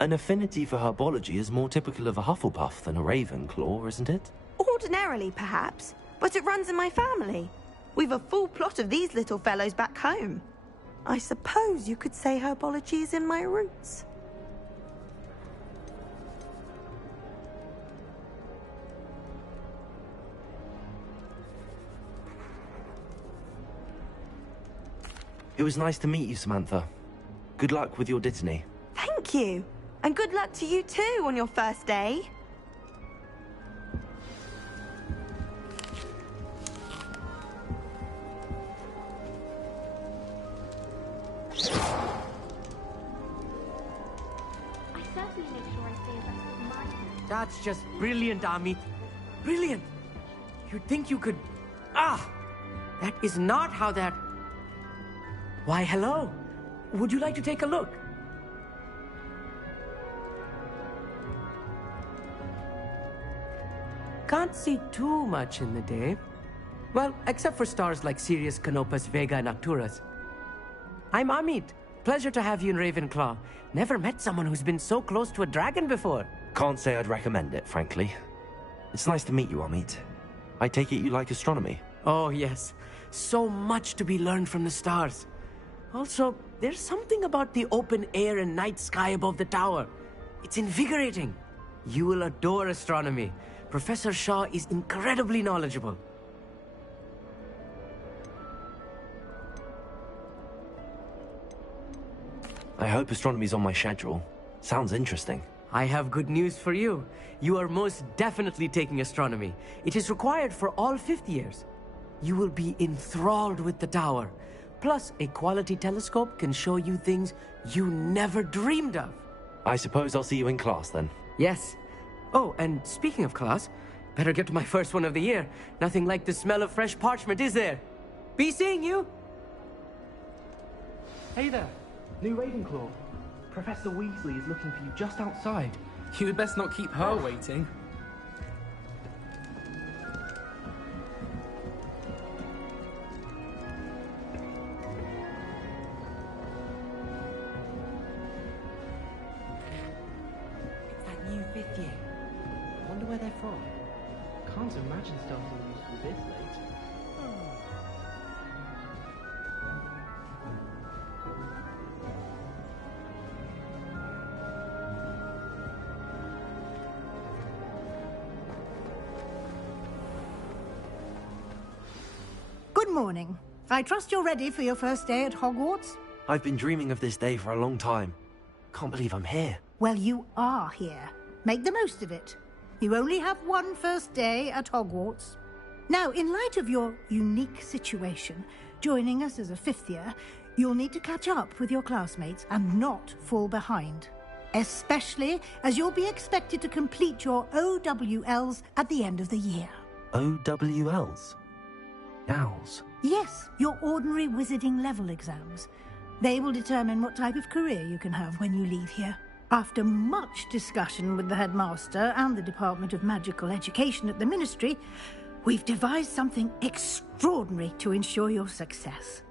An affinity for herbology is more typical of a Hufflepuff than a Ravenclaw, isn't it? Ordinarily, perhaps, but it runs in my family. We've a full plot of these little fellows back home. I suppose you could say herbology is in my roots. It was nice to meet you, Samantha. Good luck with your Dittany. Thank you. And good luck to you too on your first day. I certainly make sure I stay abreast of mine. That's just brilliant, Amit. Brilliant. You'd think you could... Ah! That is not how that... Why, hello. Would you like to take a look? Can't see too much in the day. Well, except for stars like Sirius, Canopus, Vega, and Arcturus. I'm Amit. Pleasure to have you in Ravenclaw. Never met someone who's been so close to a dragon before. Can't say I'd recommend it, frankly. It's nice to meet you, Amit. I take it you like astronomy? Oh, yes. So much to be learned from the stars. Also, there's something about the open air and night sky above the tower. It's invigorating. You will adore astronomy. Professor Shaw is incredibly knowledgeable. I hope astronomy's on my schedule. Sounds interesting. I have good news for you. You are most definitely taking astronomy. It is required for all 5th years. You will be enthralled with the tower. Plus, a quality telescope can show you things you never dreamed of. I suppose I'll see you in class then. Yes. Oh, and speaking of class, better get to my first one of the year. Nothing like the smell of fresh parchment, is there? Be seeing you! Hey there, new Ravenclaw. Professor Weasley is looking for you just outside. You'd best not keep her waiting. It's that new 5th year. I wonder where they're from. Can't imagine starting new school this late. Good morning. I trust you're ready for your first day at Hogwarts? I've been dreaming of this day for a long time. Can't believe I'm here. Well, you are here. Make the most of it. You only have one first day at Hogwarts. Now, in light of your unique situation, Joining us as a 5th year, you'll need to catch up with your classmates and not fall behind. Especially as you'll be expected to complete your OWLs at the end of the year. OWLs? Owls? Yes, your ordinary wizarding level exams. They will determine what type of career you can have when you leave here. After much discussion with the headmaster and the Department of Magical Education at the Ministry, we've devised something extraordinary to ensure your success.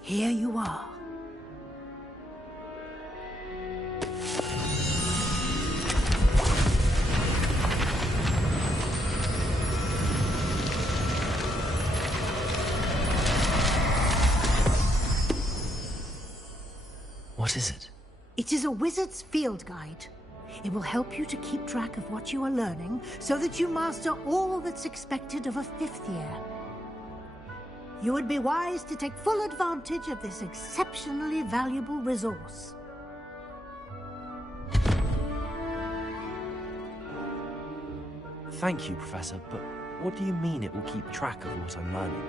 Here you are. What is it? It is a wizard's field guide. It will help you to keep track of what you are learning so that you master all that's expected of a 5th year. You would be wise to take full advantage of this exceptionally valuable resource. Thank you, Professor, but what do you mean it will keep track of what I'm learning?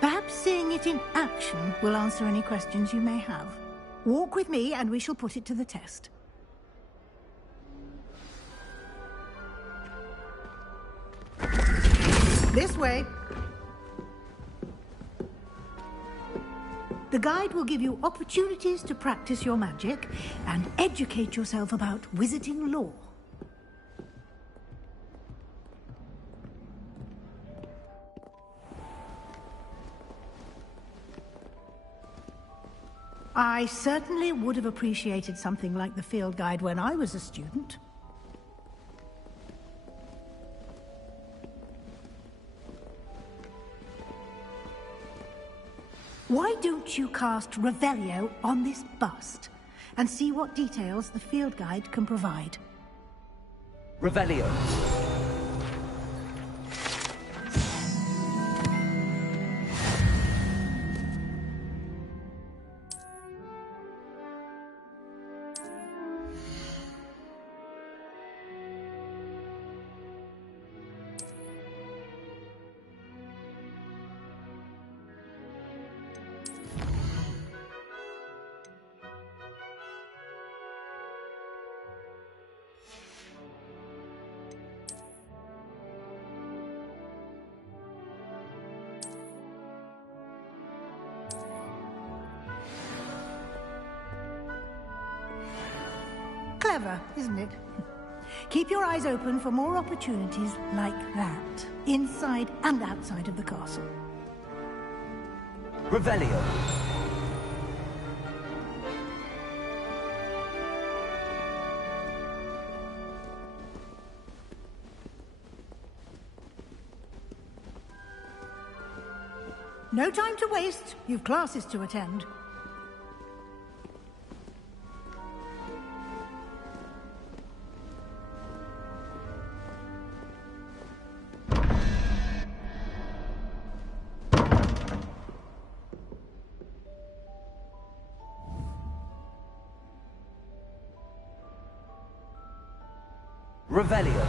Perhaps seeing it in action will answer any questions you may have. Walk with me and we shall put it to the test. This way. The guide will give you opportunities to practice your magic and educate yourself about wizarding lore. I certainly would have appreciated something like the field guide when I was a student. Why don't you cast Revelio on this bust and see what details the field guide can provide? Revelio. Clever, isn't it? Keep your eyes open for more opportunities like that, inside and outside of the castle. Revelio. No time to waste. You've classes to attend. Revelio.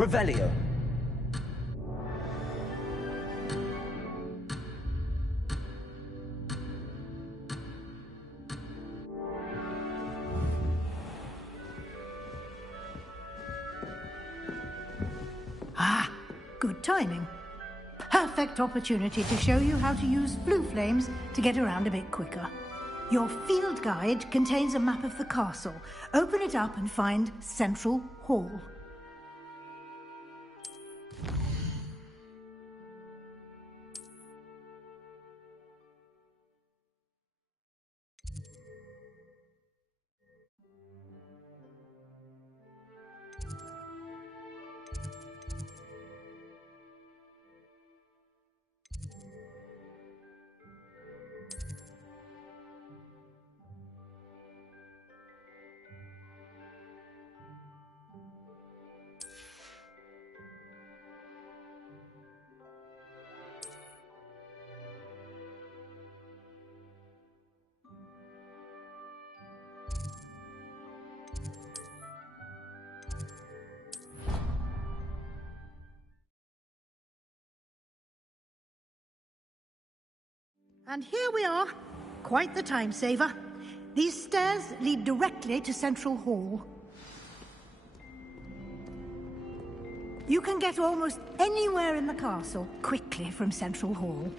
Revelio. Ah, good timing. Perfect opportunity to show you how to use blue flames to get around a bit quicker. Your field guide contains a map of the castle. Open it up and find Central Hall. And here we are. Quite the time saver. These stairs lead directly to Central Hall. You can get almost anywhere in the castle quickly from Central Hall.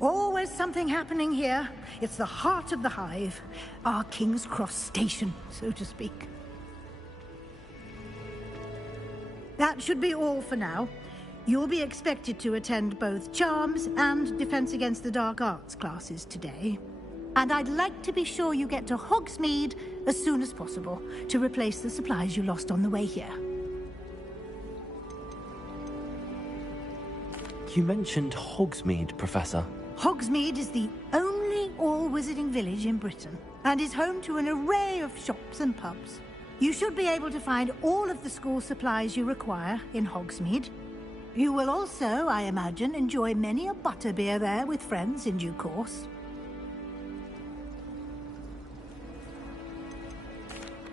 Always something happening here. It's the heart of the hive. Our King's Cross station, so to speak. That should be all for now. You'll be expected to attend both Charms and Defense Against the Dark Arts classes today. And I'd like to be sure you get to Hogsmeade as soon as possible to replace the supplies you lost on the way here. You mentioned Hogsmeade, Professor. Hogsmeade is the only all-wizarding village in Britain and is home to an array of shops and pubs. You should be able to find all of the school supplies you require in Hogsmeade. You will also, I imagine, enjoy many a butterbeer there with friends in due course.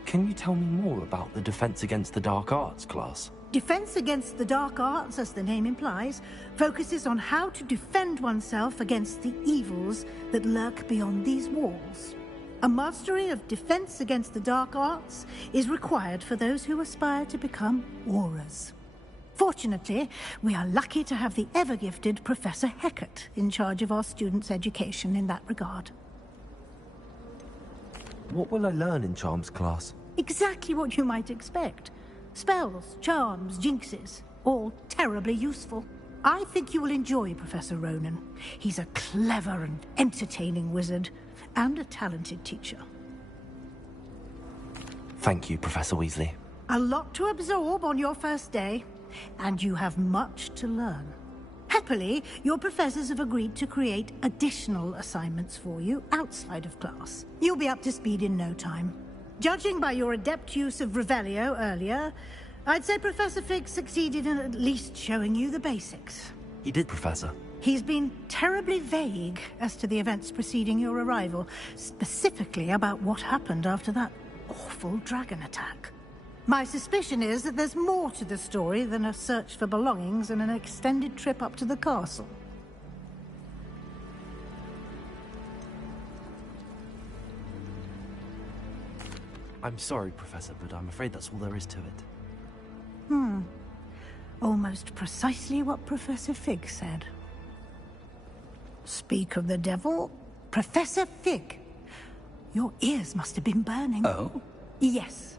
Can you tell me more about the Defense Against the Dark Arts class? Defense Against the Dark Arts, as the name implies, focuses on how to defend oneself against the evils that lurk beyond these walls. A mastery of Defense Against the Dark Arts is required for those who aspire to become Aurors. Fortunately, we are lucky to have the ever-gifted Professor Hecat in charge of our students' education in that regard. What will I learn in Charms class? Exactly what you might expect. Spells, charms, jinxes, all terribly useful. I think you will enjoy Professor Ronan. He's a clever and entertaining wizard, and a talented teacher. Thank you, Professor Weasley. A lot to absorb on your first day. And you have much to learn. Happily, your professors have agreed to create additional assignments for you outside of class. You'll be up to speed in no time. Judging by your adept use of Revelio earlier, I'd say Professor Fig succeeded in at least showing you the basics. He did, Professor. He's been terribly vague as to the events preceding your arrival, specifically about what happened after that awful dragon attack. My suspicion is that there's more to the story than a search for belongings and an extended trip up to the castle. I'm sorry, Professor, but I'm afraid that's all there is to it. Almost precisely what Professor Fig said. Speak of the devil, Professor Fig. Your ears must have been burning. Oh? Yes.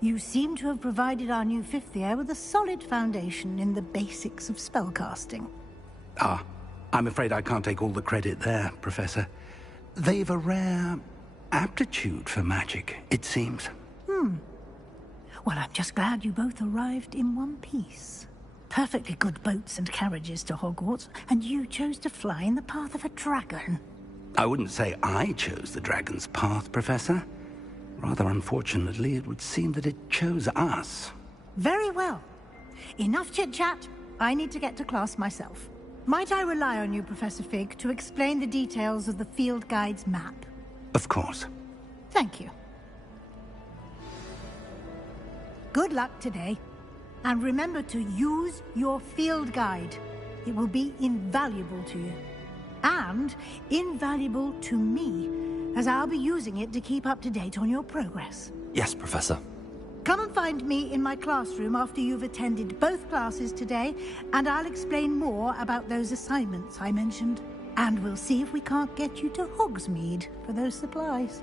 You seem to have provided our new fifth year with a solid foundation in the basics of spellcasting. Ah, I'm afraid I can't take all the credit there, Professor. They've a rare aptitude for magic, it seems. Well, I'm just glad you both arrived in one piece. Perfectly good boats and carriages to Hogwarts, and you chose to fly in the path of a dragon. I wouldn't say I chose the dragon's path, Professor. Rather unfortunately, it would seem that it chose us. Very well. Enough chit-chat. I need to get to class myself. Might I rely on you, Professor Fig, to explain the details of the field guide's map? Of course. Thank you. Good luck today. And remember to use your field guide. It will be invaluable to you. And invaluable to me, as I'll be using it to keep up to date on your progress. Yes, Professor. Come and find me in my classroom after you've attended both classes today, and I'll explain more about those assignments I mentioned. And we'll see if we can't get you to Hogsmeade for those supplies.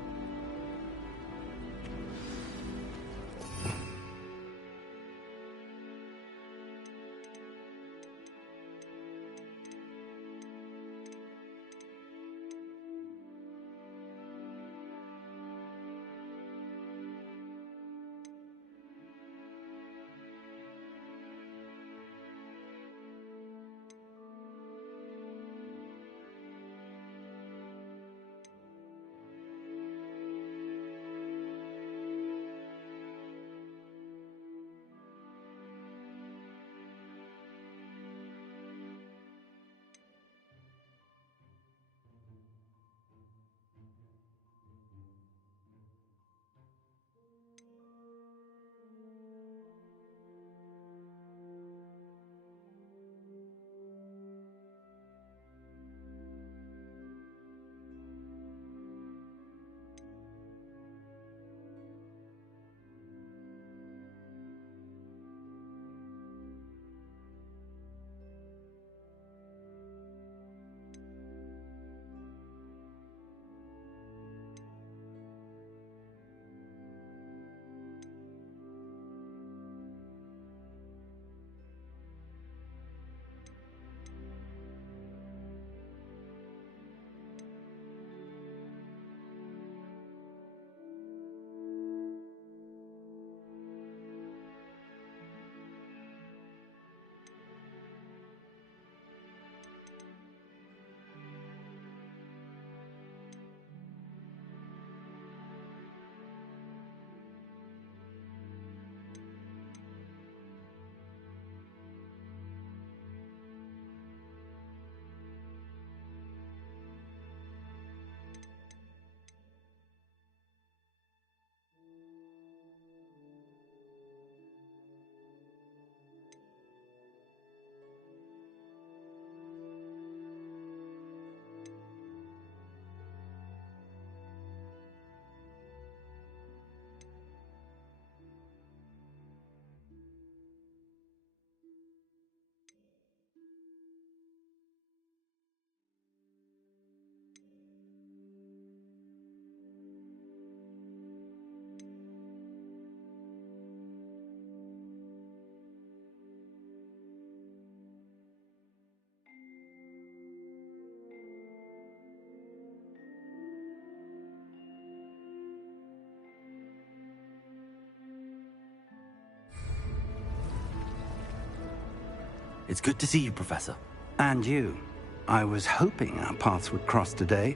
It's good to see you, Professor. And you. I was hoping our paths would cross today,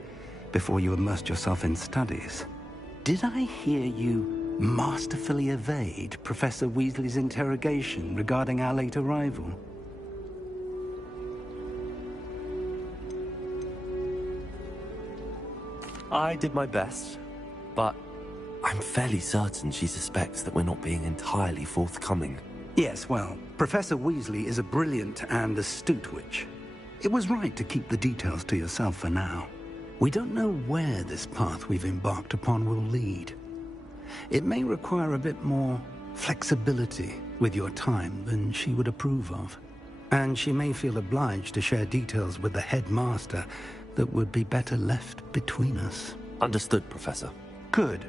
before you immersed yourself in studies. Did I hear you masterfully evade Professor Weasley's interrogation regarding our late arrival? I did my best, but I'm fairly certain she suspects that we're not being entirely forthcoming. Yes, well, Professor Weasley is a brilliant and astute witch. It was right to keep the details to yourself for now. We don't know where this path we've embarked upon will lead. It may require a bit more flexibility with your time than she would approve of. And she may feel obliged to share details with the headmaster that would be better left between us. Understood, Professor. Good.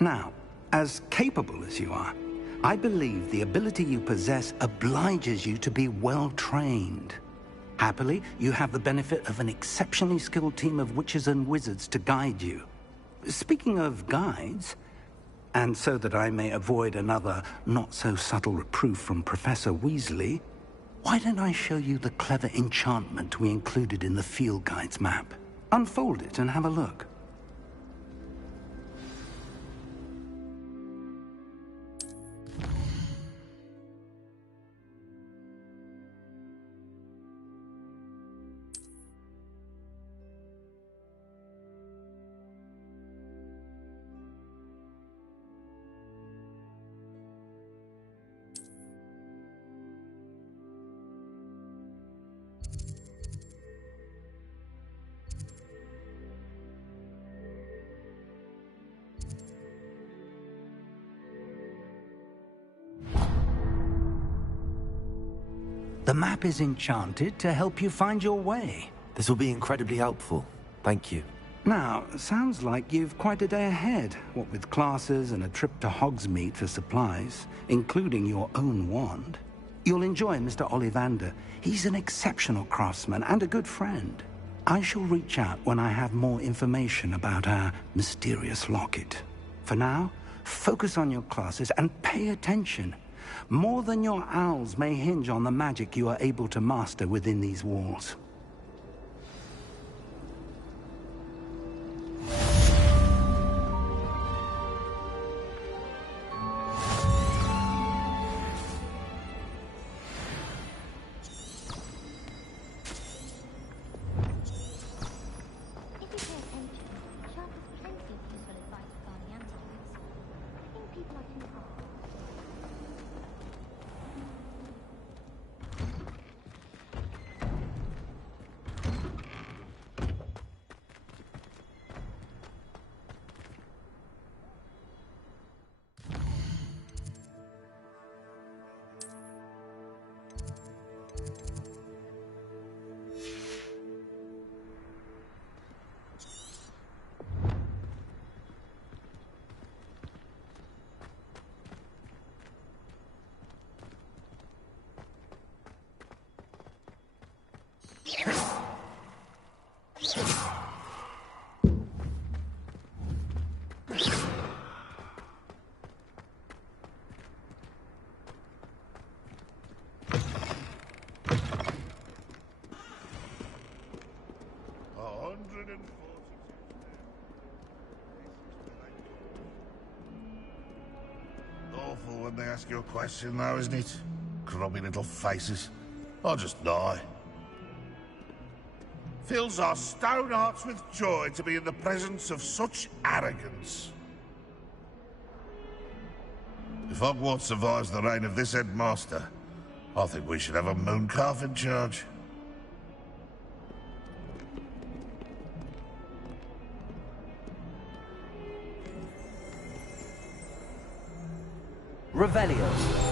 Now, as capable as you are, I believe the ability you possess obliges you to be well-trained. Happily, you have the benefit of an exceptionally skilled team of witches and wizards to guide you. Speaking of guides, and so that I may avoid another not-so-subtle reproof from Professor Weasley, why don't I show you the clever enchantment we included in the field guide's map? Unfold it and have a look. The map is enchanted to help you find your way. This will be incredibly helpful. Thank you. Now, sounds like you've quite a day ahead, what with classes and a trip to Hogsmeade for supplies, including your own wand. You'll enjoy Mr. Ollivander. He's an exceptional craftsman and a good friend. I shall reach out when I have more information about our mysterious locket. For now, focus on your classes and pay attention. More than your owls may hinge on the magic you are able to master within these walls. Awful when they ask you a question, though, isn't it? Grubby little faces. I'll just die. Fills our stone hearts with joy to be in the presence of such arrogance. If Hogwarts survives the reign of this headmaster, I think we should have a mooncalf in charge. Revelio.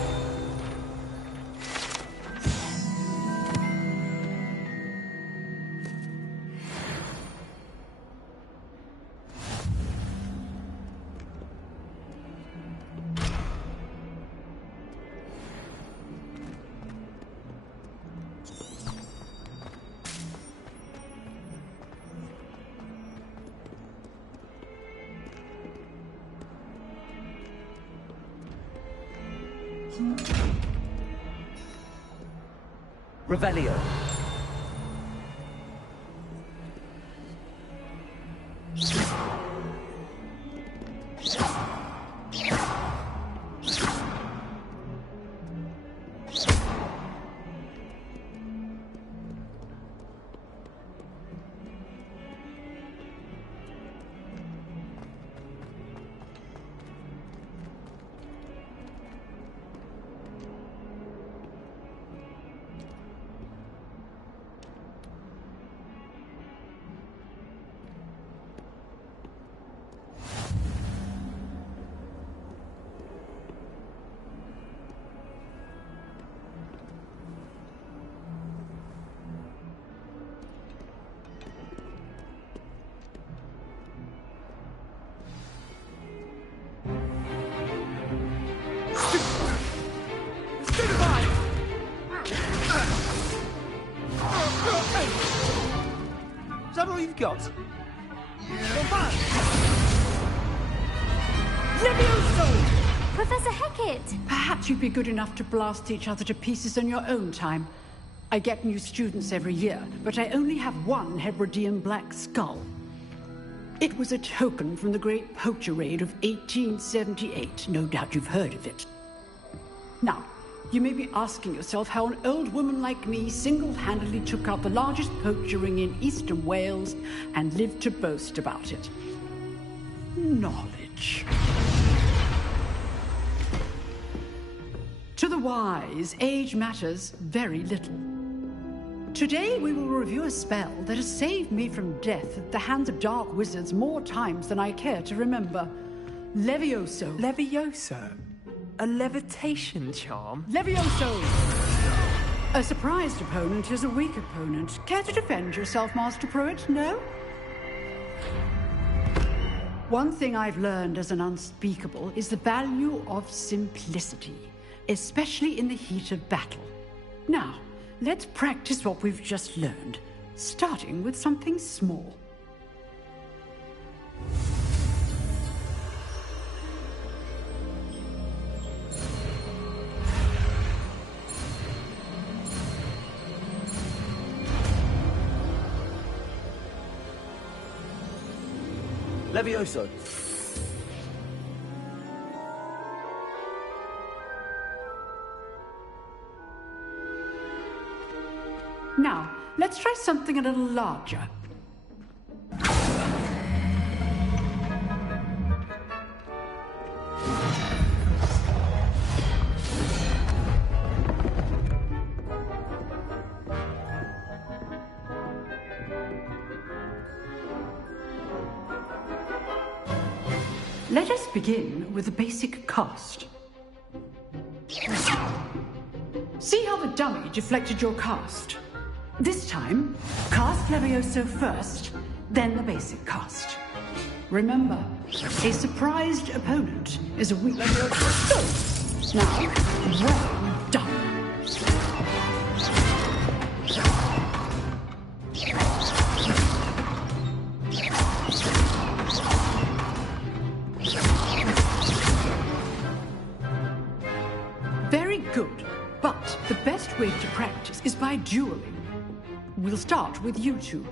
Revelio. Is that all you've got? Levioso! Professor Hecat! Perhaps you'd be good enough to blast each other to pieces on your own time. I get new students every year, but I only have one Hebridean black skull. It was a token from the Great Poacher Raid of 1878. No doubt you've heard of it. Now, you may be asking yourself how an old woman like me single-handedly took out the largest poacher ring in eastern Wales and lived to boast about it. Knowledge. To the wise, age matters very little. Today we will review a spell that has saved me from death at the hands of dark wizards more times than I care to remember. Levioso. Levioso? A levitation charm? Levioso! A surprised opponent is a weak opponent. Care to defend yourself, Master Pruitt? No? One thing I've learned as an unspeakable is the value of simplicity, especially in the heat of battle. Now, let's practice what we've just learned, starting with something small. Levioso. Now, let's try something a little larger. Let us begin with the basic cast. See how the dummy deflected your cast? This time, cast Levioso first, then the basic cast. Remember, a surprised opponent is a weak Levioso. Now, well done. Very good, but the best way to practice is by dueling. We'll start with you two.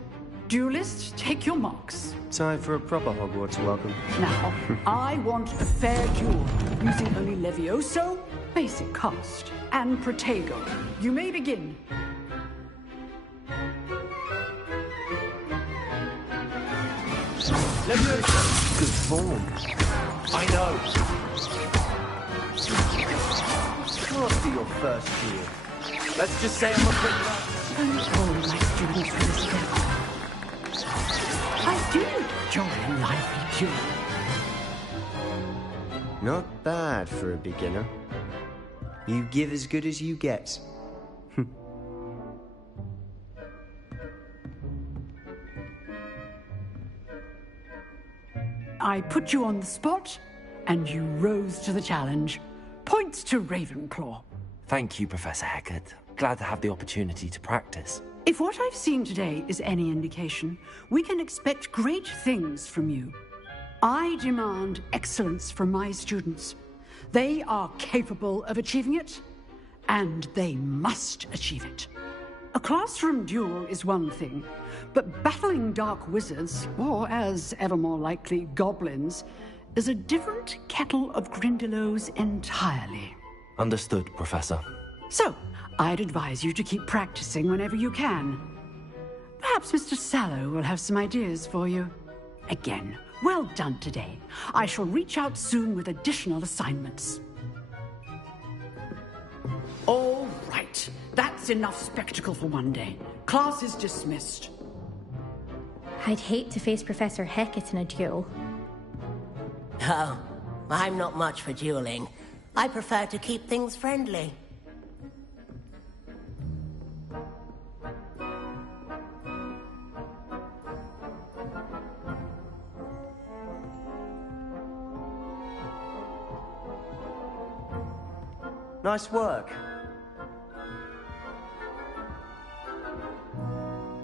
Duelists, take your marks. Time for a proper Hogwarts welcome. Now, I want a fair duel, using only Levioso, basic cast, and Protego. You may begin. Levioso, good form. I know. Can't be your first duel. Let's just say I'm a bit All my students for this trip. I do enjoy lively duel. Not bad for a beginner. You give as good as you get. I put you on the spot, and you rose to the challenge. Points to Ravenclaw. Thank you, Professor Hecat. Glad to have the opportunity to practice. If what I've seen today is any indication, we can expect great things from you. I demand excellence from my students. They are capable of achieving it, and they must achieve it. A classroom duel is one thing, but battling dark wizards, or as ever more likely, goblins, is a different kettle of Grindylows entirely. Understood, Professor. So, I'd advise you to keep practicing whenever you can. Perhaps Mr. Sallow will have some ideas for you. Again, well done today. I shall reach out soon with additional assignments. All right. That's enough spectacle for one day. Class is dismissed. I'd hate to face Professor Hecat in a duel. Oh, I'm not much for dueling. I prefer to keep things friendly. Nice work.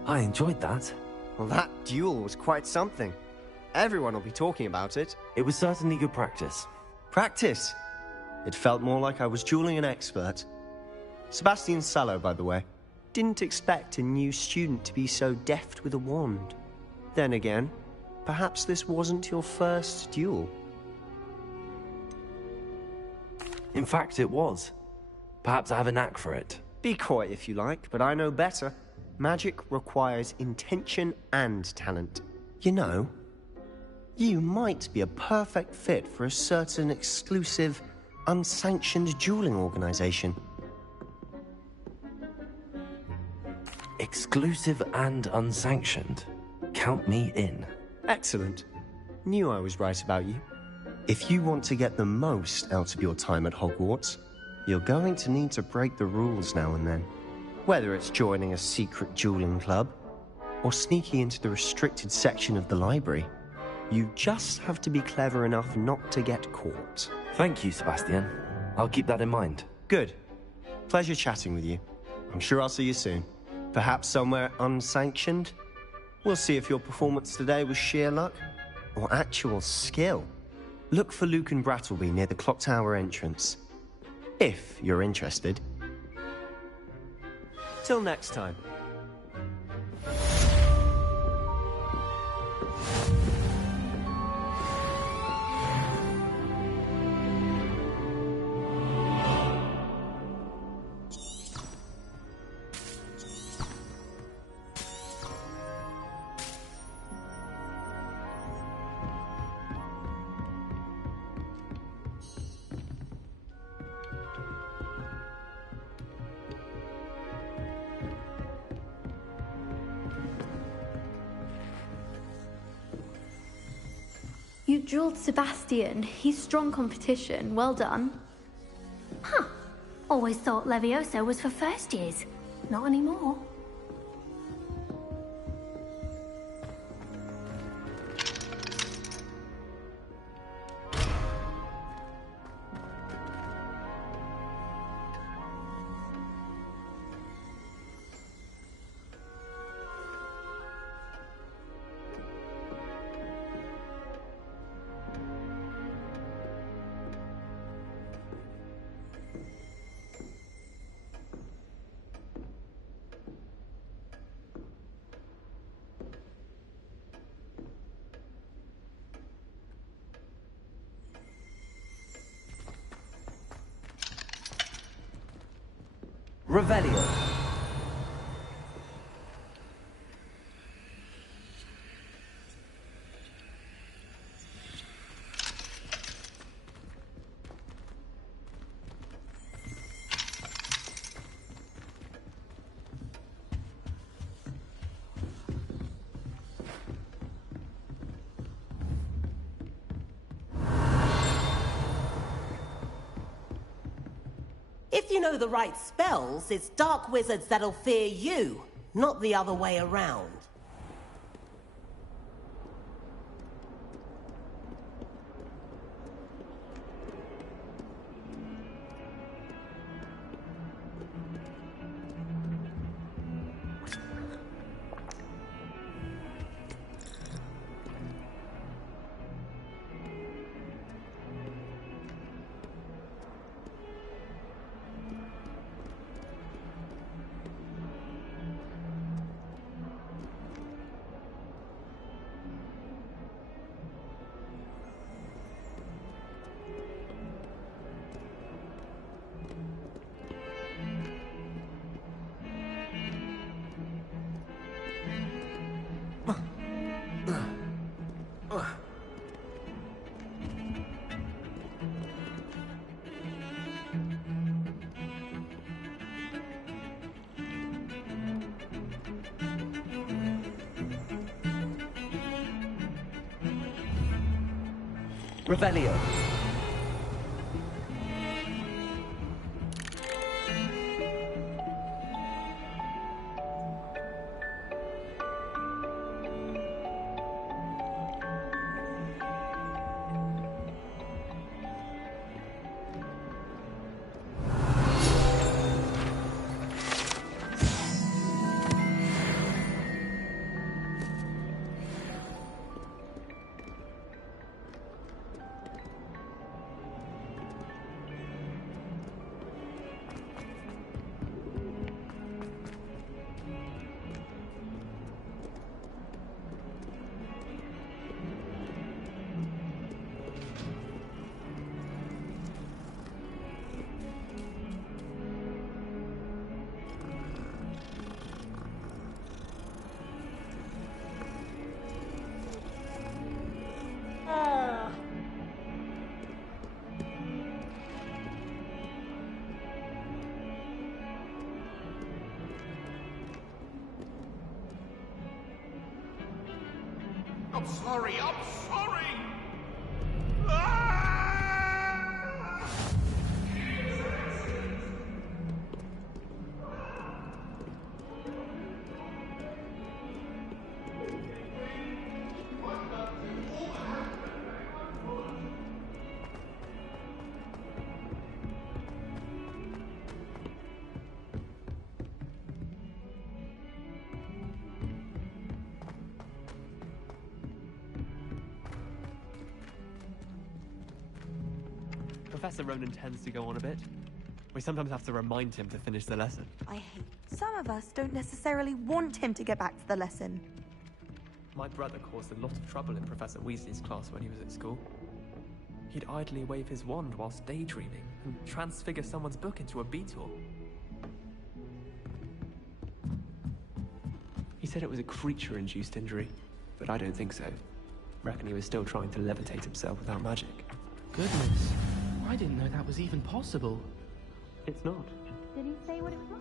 I enjoyed that. Well, that duel was quite something. Everyone will be talking about it. It was certainly good practice. Practice? It felt more like I was dueling an expert. Sebastian Sallow, by the way. Didn't expect a new student to be so deft with a wand. Then again, perhaps this wasn't your first duel. In fact, it was. Perhaps I have a knack for it. Be coy if you like, but I know better. Magic requires intention and talent. You know, you might be a perfect fit for a certain exclusive, unsanctioned dueling organization. Exclusive and unsanctioned? Count me in. Excellent. Knew I was right about you. If you want to get the most out of your time at Hogwarts, you're going to need to break the rules now and then. Whether it's joining a secret dueling club, or sneaking into the restricted section of the library, you just have to be clever enough not to get caught. Thank you, Sebastian. I'll keep that in mind. Good. Pleasure chatting with you. I'm sure I'll see you soon. Perhaps somewhere unsanctioned? We'll see if your performance today was sheer luck or actual skill. Look for Luke and Brattleby near the clock tower entrance. If you're interested. Till next time. You dueled Sebastian. He's strong competition. Well done. Huh. Always thought Levioso was for first years. Not anymore. Revelio. If you know the right spells, it's dark wizards that'll fear you, not the other way around. Revelio. I'm sorry, I'm sorry! Professor Ronan tends to go on a bit. We sometimes have to remind him to finish the lesson. I hate some of us don't necessarily want him to get back to the lesson. My brother caused a lot of trouble in Professor Weasley's class when he was at school. He'd idly wave his wand whilst daydreaming and transfigure someone's book into a beetle. He said it was a creature-induced injury, but I don't think so. Reckon he was still trying to levitate himself without magic. Goodness, I didn't know that was even possible. It's not. Did he say what it was like?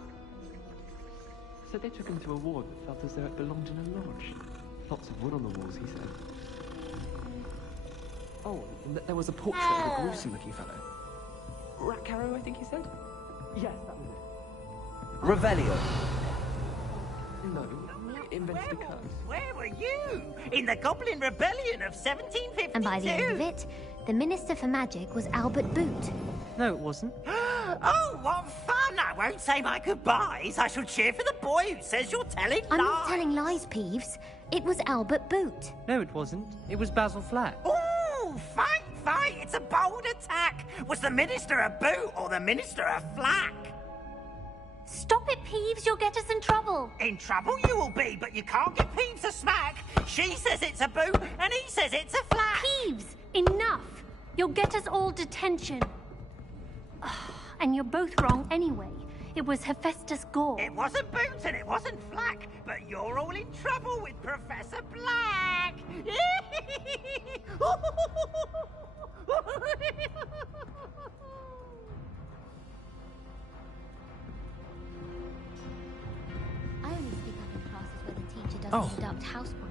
So they took him to a ward that felt as though it belonged in a lodge. Lots of wood on the walls, he said. Oh, and there was a portrait of a gruesome-looking fellow. Ratcarrow, I think he said? Yes, that was it. Revelio. No, he invented a curse. Where were you? In the Goblin Rebellion of 1752? And by the end of it, the Minister for Magic was Albert Boot. No, it wasn't. Oh, what fun! I won't say my goodbyes. I shall cheer for the boy who says you're telling lies. I'm not telling lies, Peeves. It was Albert Boot. No, it wasn't. It was Basil Flack. Ooh, fight! It's a bold attack. Was the Minister a boot or the Minister a flack? Stop it, Peeves. You'll get us in trouble. In trouble you will be, but you can't give Peeves a smack. She says it's a boot, and he says it's a flack. Peeves, enough. You'll get us all detention. And you're both wrong anyway. It was Hephaestus Gore. It wasn't boot and it wasn't flack, but you're all in trouble with Professor Black. I only speak up in classes where the teacher doesn't conduct house pointing.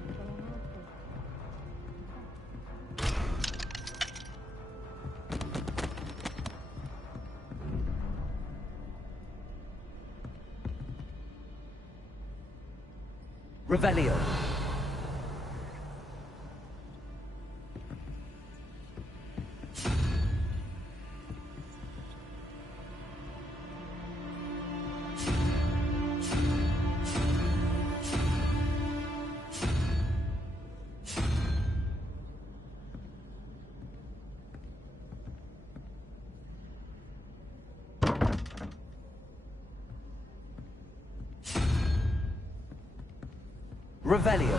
Revelio. Revelio.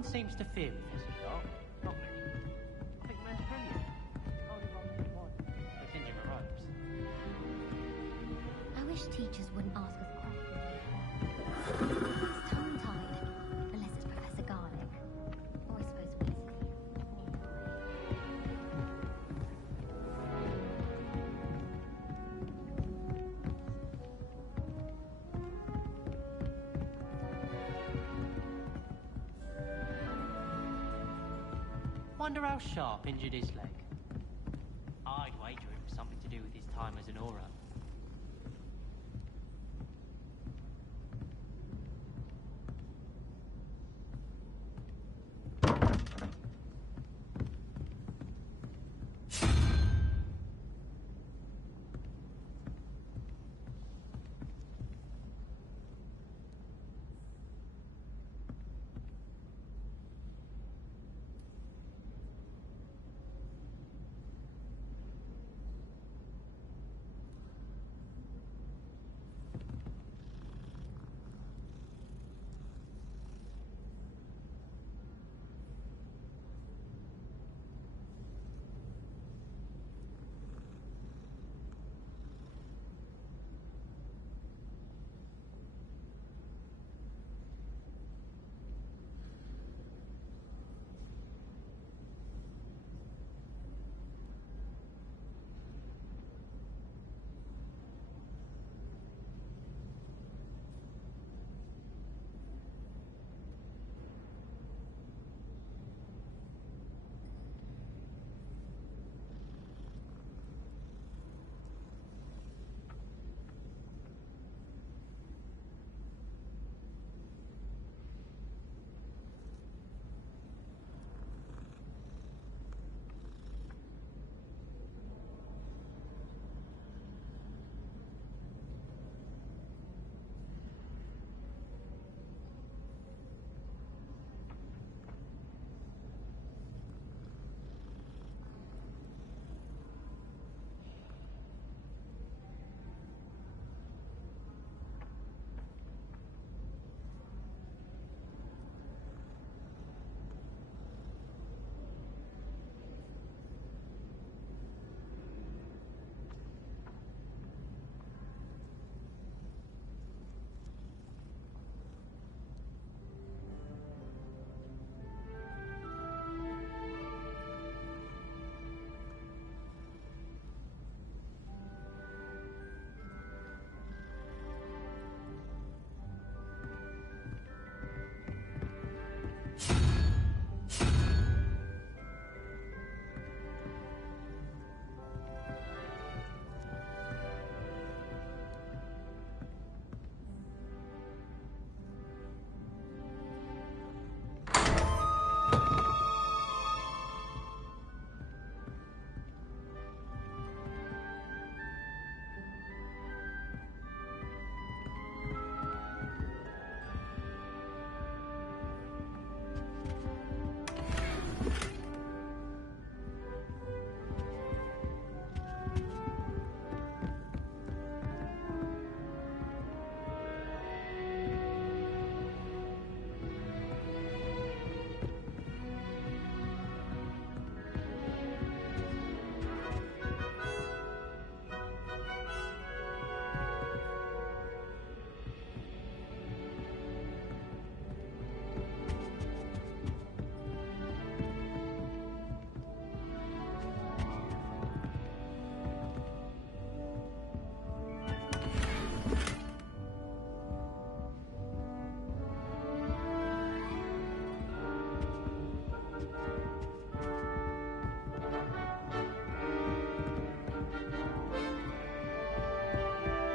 one seems to fear Professor Sharp. Not many. I think the man's brilliant. Only one with one. But in your robes. I wish teachers wouldn't ask us questions. He's tongue-tied. Unless it's Professor Garlic. Or I suppose Weasley. Wonder how Sharp injured his leg. I'd wager it was something to do with his time as an aura.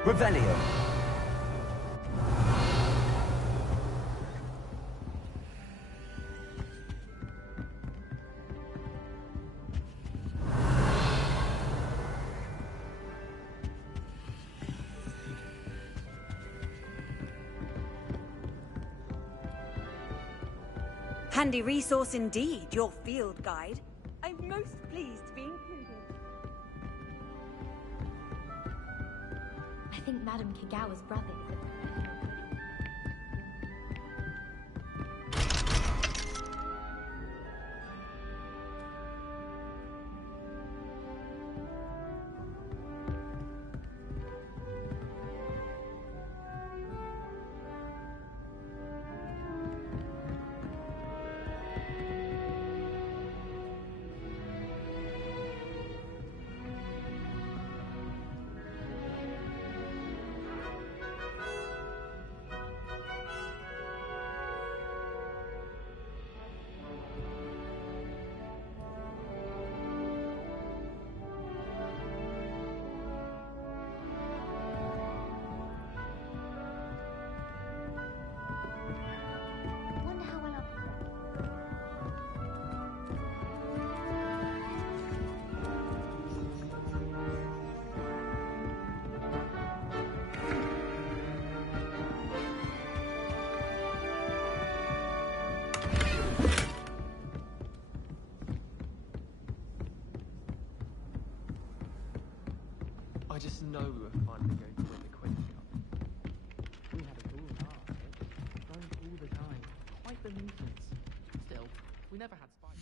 Revelio. Handy resource indeed, your field guide. I'm most pleased to be included. I think Madame Kagawa's brother is a professional. just know we were finally going to win the Quidditch Cup. We had a cool laugh, running all the time. Quite the nuisance. Still, we never had spikes.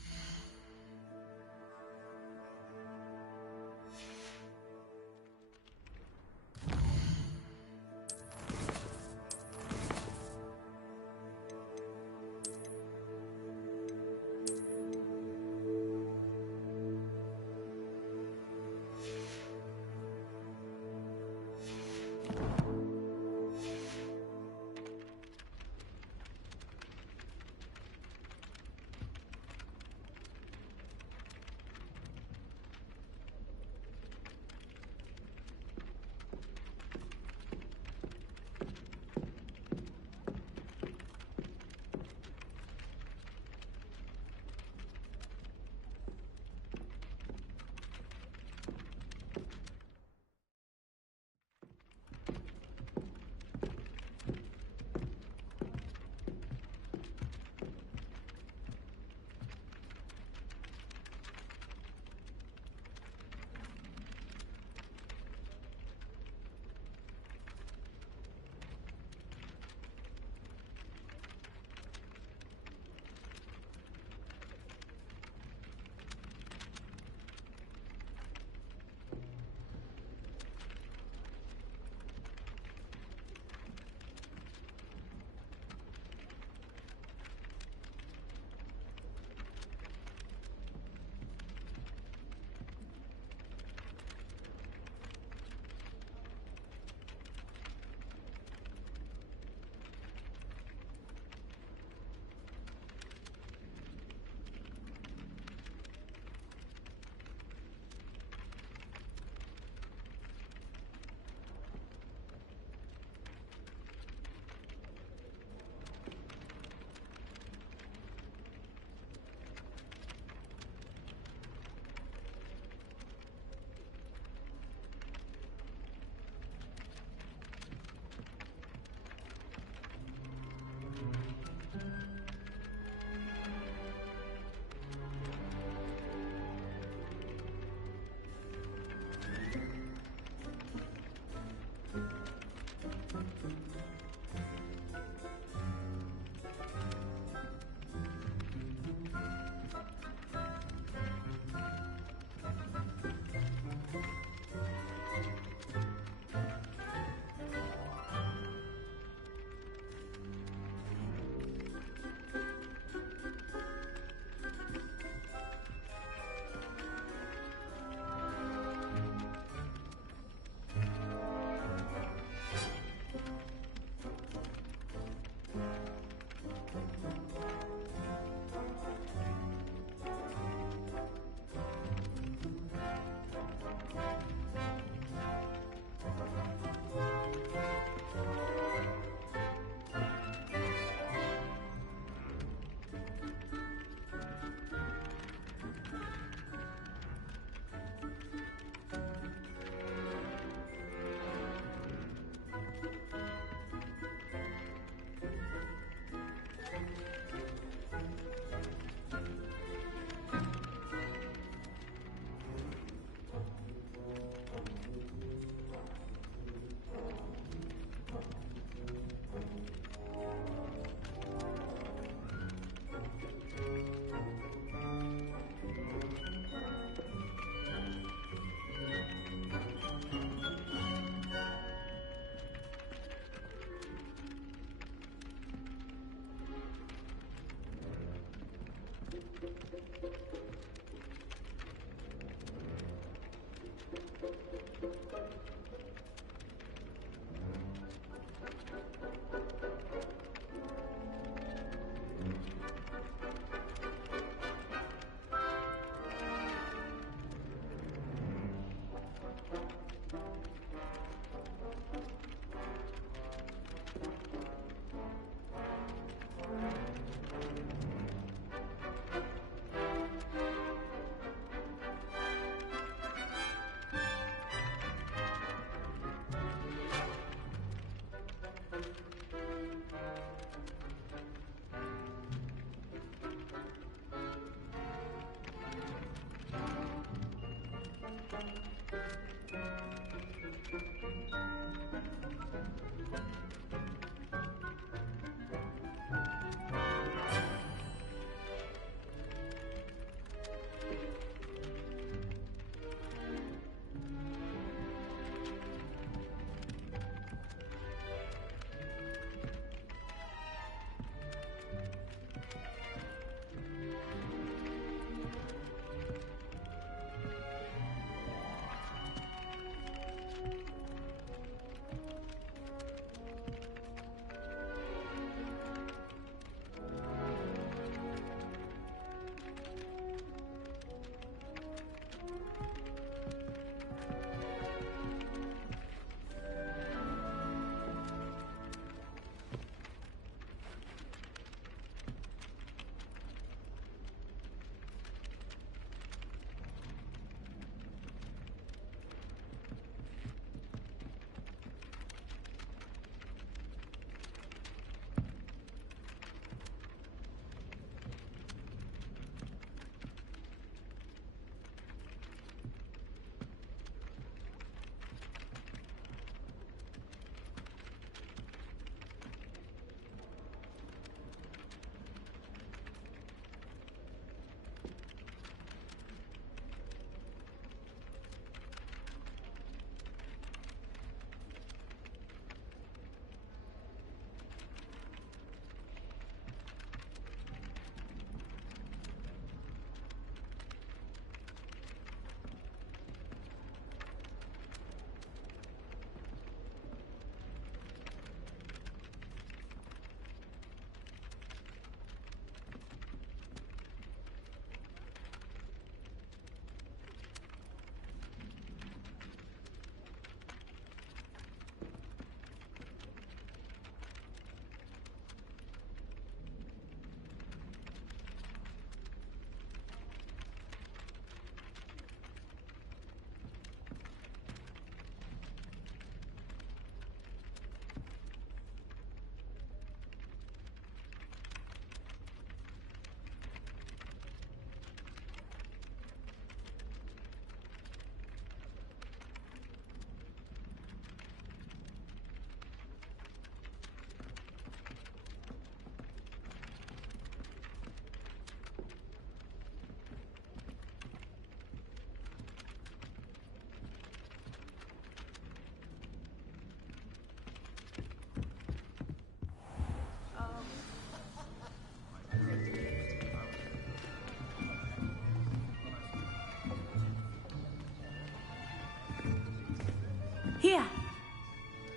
Here.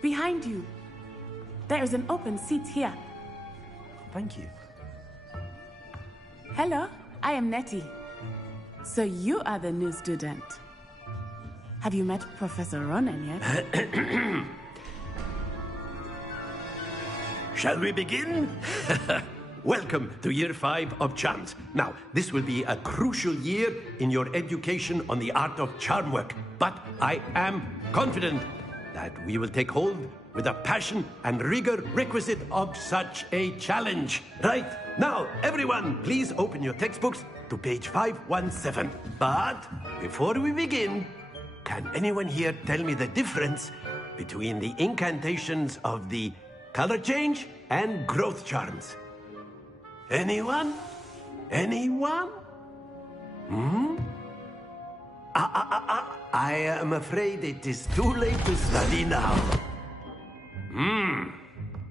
Behind you. There is an open seat here. Thank you. Hello, I am Nettie. So you are the new student. Have you met Professor Ronan yet? Shall we begin? Welcome to Year 5 of Charms. Now, this will be a crucial year in your education on the art of charm work. But I am confident that we will take hold with the passion and rigor requisite of such a challenge. Right, now, everyone, please open your textbooks to page 517. But before we begin, can anyone here tell me the difference between the incantations of the color change and growth charms? Anyone? Anyone? I am afraid it is too late to study now.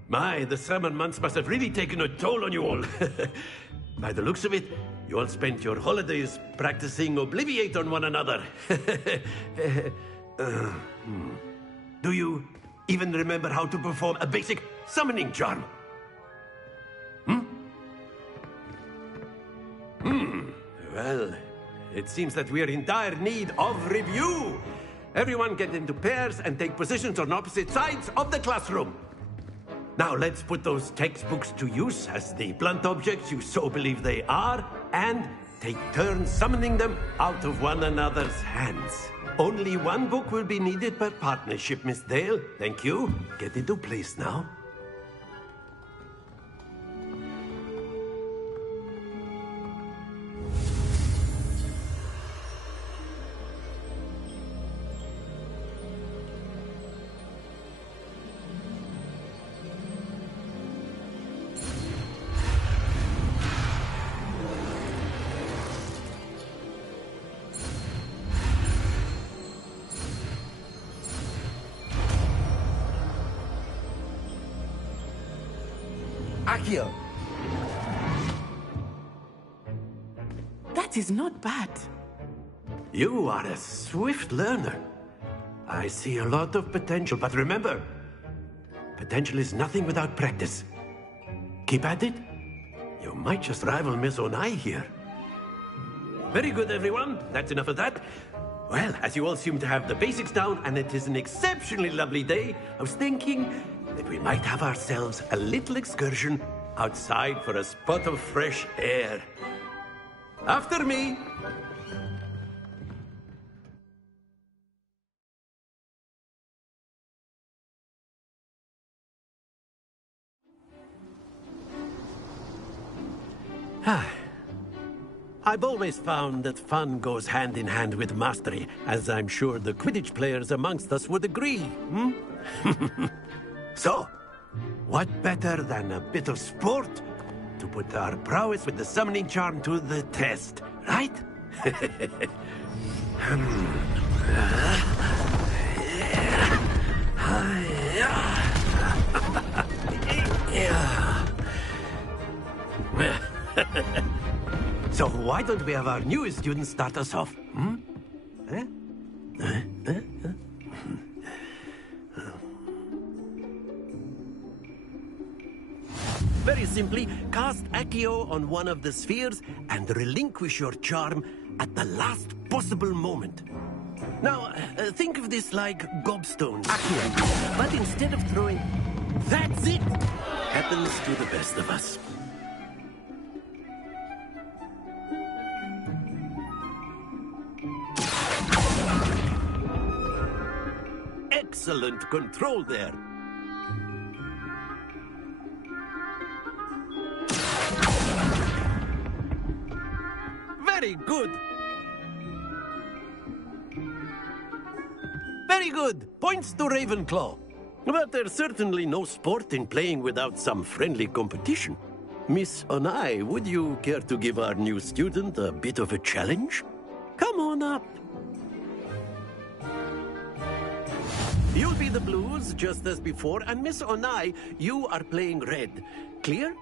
My, the summer months must have really taken a toll on you all. By the looks of it, you all spent your holidays practicing Obliviate on one another. Do you even remember how to perform a basic summoning charm? Well, it seems that we are in dire need of review. Everyone get into pairs and take positions on opposite sides of the classroom. Now let's put those textbooks to use as the blunt objects you so believe they are, and take turns summoning them out of one another's hands. Only one book will be needed per partnership, Miss Dale. Thank you. Get into place now. Accio! That is not bad. You are a swift learner. I see a lot of potential, but remember, potential is nothing without practice. Keep at it. You might just rival Miss Onai here. Very good, everyone. That's enough of that. Well, as you all seem to have the basics down, and it is an exceptionally lovely day, I was thinking that we might have ourselves a little excursion outside for a spot of fresh air. After me. I've always found that fun goes hand in hand with mastery, as I'm sure the Quidditch players amongst us would agree. So, what better than a bit of sport to put our prowess with the summoning charm to the test, right? So why don't we have our newest student start us off? Very simply, cast Accio on one of the spheres and relinquish your charm at the last possible moment. Now, think of this like gobstones. Accio. But instead of throwing... That's it! Happens to the best of us. Excellent control there. Very good. Very good. Points to Ravenclaw. But there's certainly no sport in playing without some friendly competition. Miss Onai, would you care to give our new student a bit of a challenge? Come on up. You'll be the blues, just as before, and Miss Onai, you are playing red. Clear?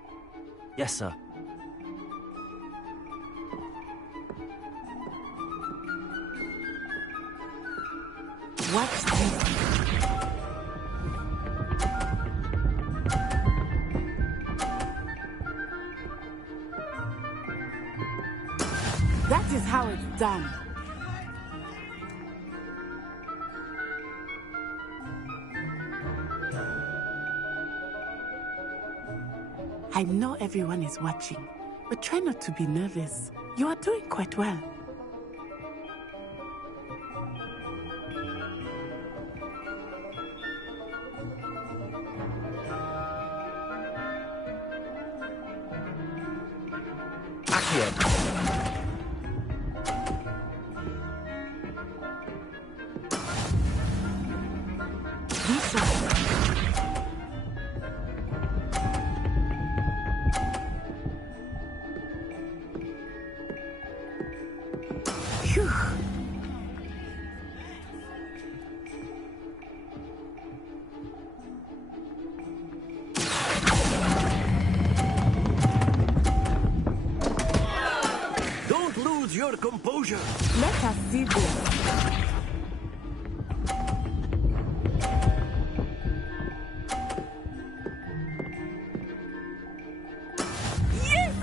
Yes, sir. What's this? That is how it's done. I know everyone is watching, but try not to be nervous. You are doing quite well. Don't lose your composure. Let us see this. Yes!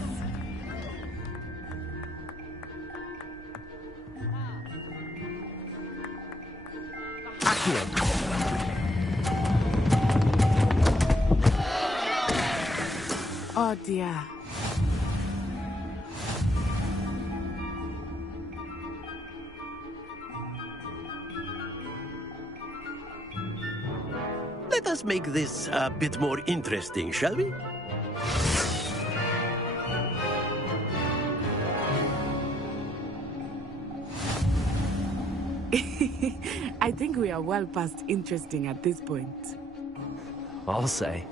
Oh dear. Let us make this a bit more interesting, shall we? I think we are well past interesting at this point. I'll say.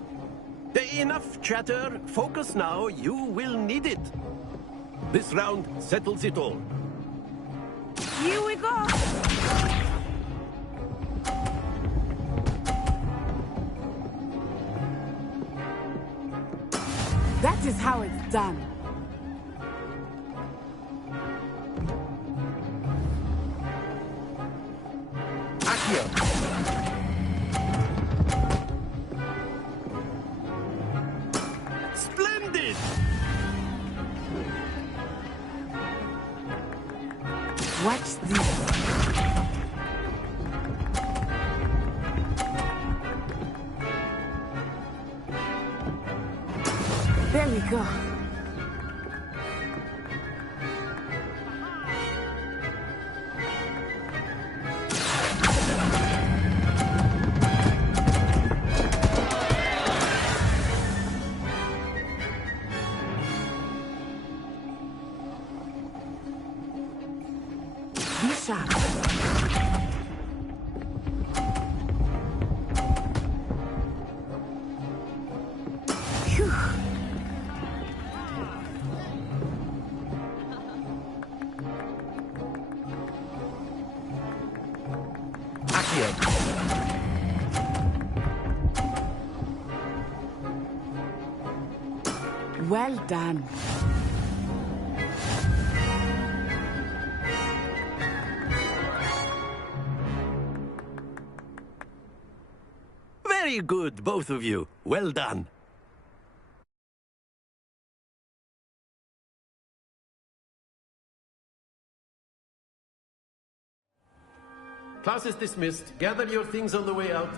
Enough chatter. Focus now. You will need it. This round settles it all. Here we go! That is how it's done. Splendid! Watch this. There we go. Be sharp. Phew. Well done. Very good, both of you. Well done. Class is dismissed. Gather your things on the way out.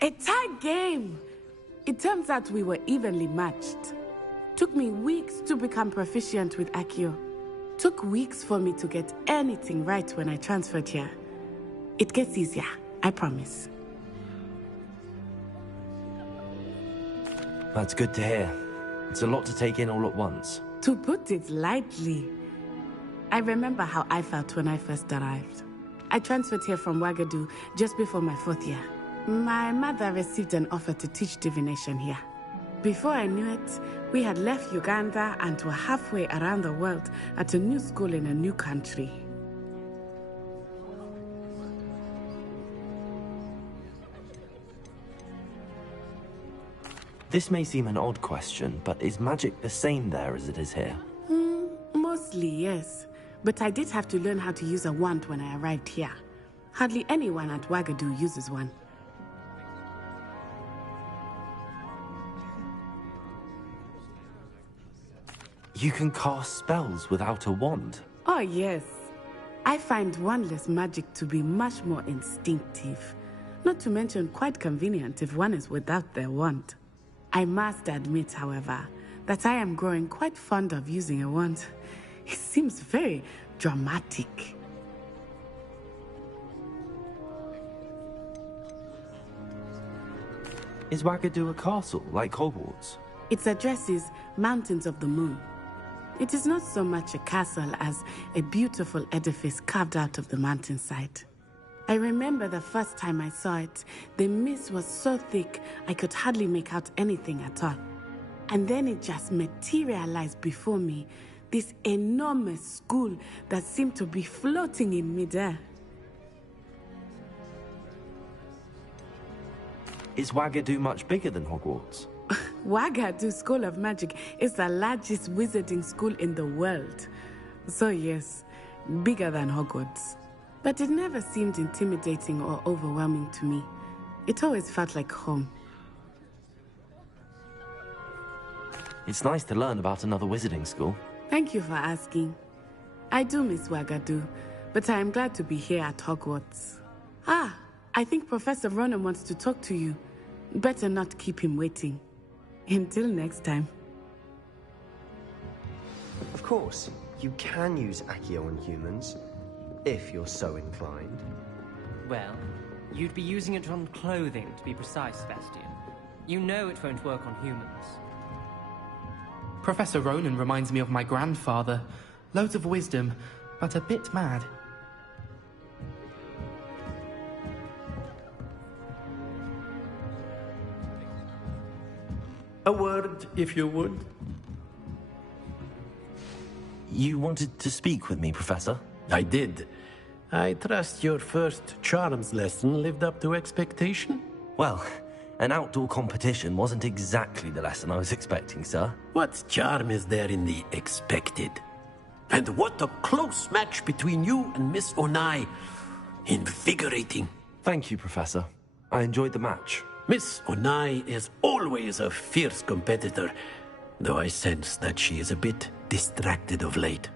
A tight game. It turns out we were evenly matched. Took me weeks to become proficient with Accio. Took weeks for me to get anything right when I transferred here. It gets easier, I promise. That's good to hear. It's a lot to take in all at once. To put it lightly, I remember how I felt when I first arrived. I transferred here from Ouagadougou just before my 4th year. My mother received an offer to teach divination here. Before I knew it, we had left Uganda and were halfway around the world at a new school in a new country. This may seem an odd question, but is magic the same there as it is here? Mostly, yes. But I did have to learn how to use a wand when I arrived here. Hardly anyone at Ouagadougou uses one. You can cast spells without a wand? Oh, yes. I find wandless magic to be much more instinctive. Not to mention quite convenient if one is without their wand. I must admit, however, that I am growing quite fond of using a wand. It seems very dramatic. Is Wagadu a castle, like Hogwarts? Its address is Mountains of the Moon. It is not so much a castle as a beautiful edifice carved out of the mountainside. I remember the first time I saw it, the mist was so thick I could hardly make out anything at all. And then it just materialized before me, this enormous school that seemed to be floating in midair. Is Wagadu much bigger than Hogwarts? Wagadu School of Magic is the largest wizarding school in the world. So yes, bigger than Hogwarts. But it never seemed intimidating or overwhelming to me. It always felt like home. It's nice to learn about another wizarding school. Thank you for asking. I do miss Wagadu, but I am glad to be here at Hogwarts. Ah, I think Professor Ronan wants to talk to you. Better not keep him waiting. Until next time. Of course, you can use Accio on humans, if you're so inclined. Well, you'd be using it on clothing, to be precise, Sebastian. You know it won't work on humans. Professor Ronan reminds me of my grandfather. Loads of wisdom, but a bit mad. A word, if you would. You wanted to speak with me, Professor? I did. I trust your first charms lesson lived up to expectation? Well, an outdoor competition wasn't exactly the lesson I was expecting, sir. What charm is there in the expected? And what a close match between you and Miss Onai. Invigorating. Thank you, Professor. I enjoyed the match. Miss Onai is always a fierce competitor, though I sense that she is a bit distracted of late.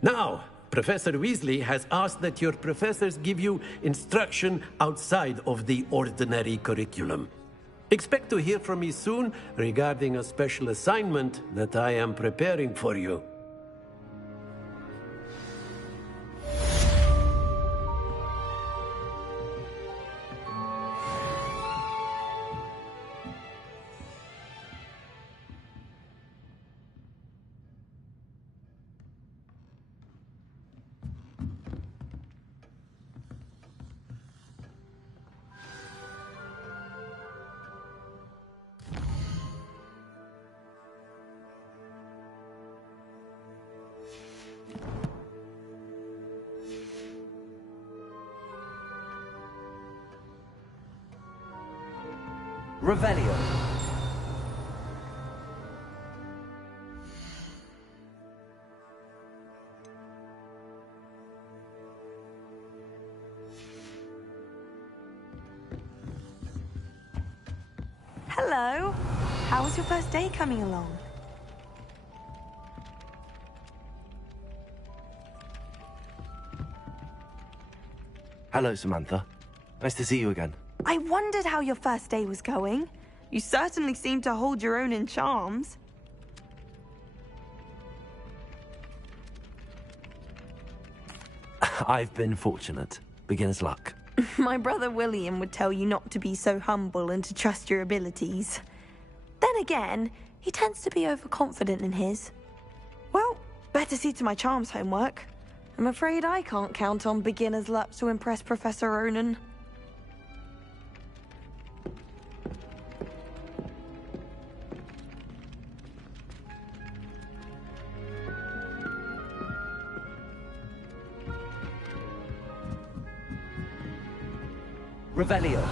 Now, Professor Weasley has asked that your professors give you instruction outside of the ordinary curriculum. Expect to hear from me soon regarding a special assignment that I am preparing for you. Revelio. Hello. How was your first day coming along? Hello, Samantha. Nice to see you again. I wondered how your first day was going. You certainly seem to hold your own in charms. I've been fortunate. Beginner's luck. My brother William would tell you not to be so humble and to trust your abilities. Then again, he tends to be overconfident in his. Well, better see to my charms homework. I'm afraid I can't count on beginner's luck to impress Professor Ronan. Revelio.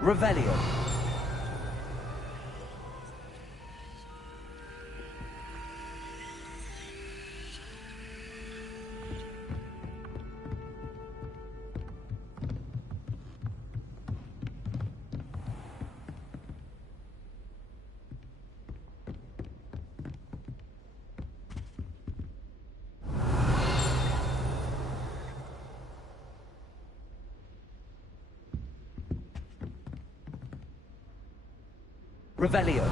Revelio. Revelio.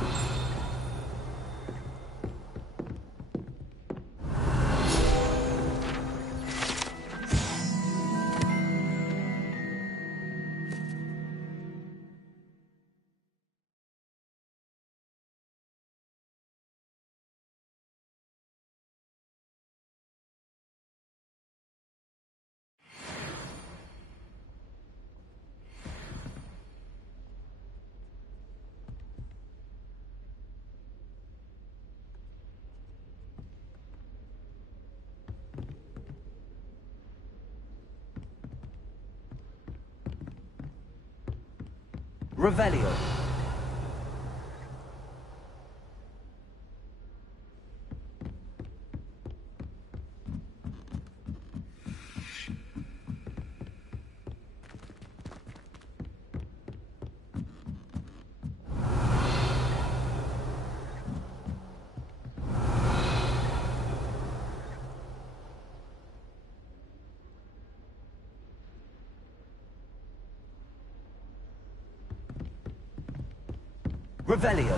Revelio. Revelio.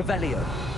Revelio.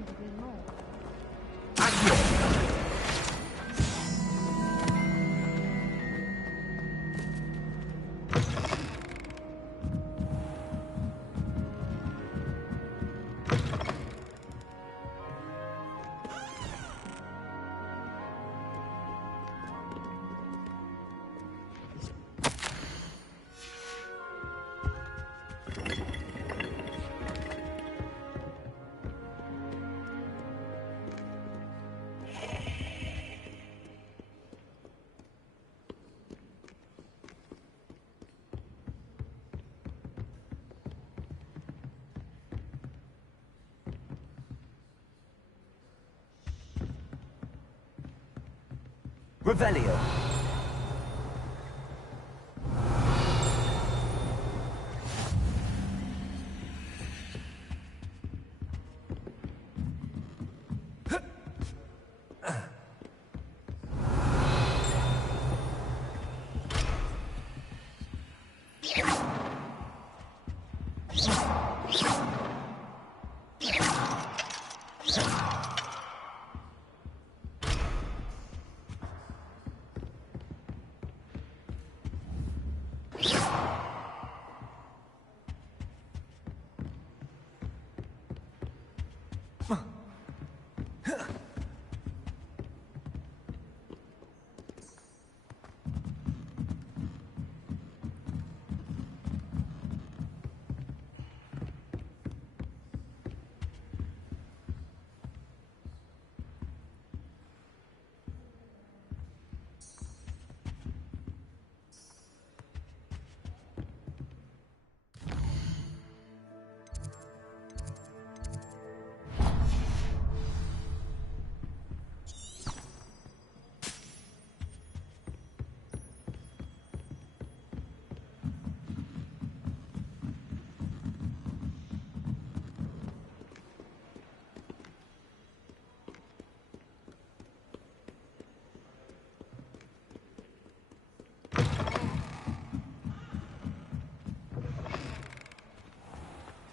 couldn't agree more. Revelio.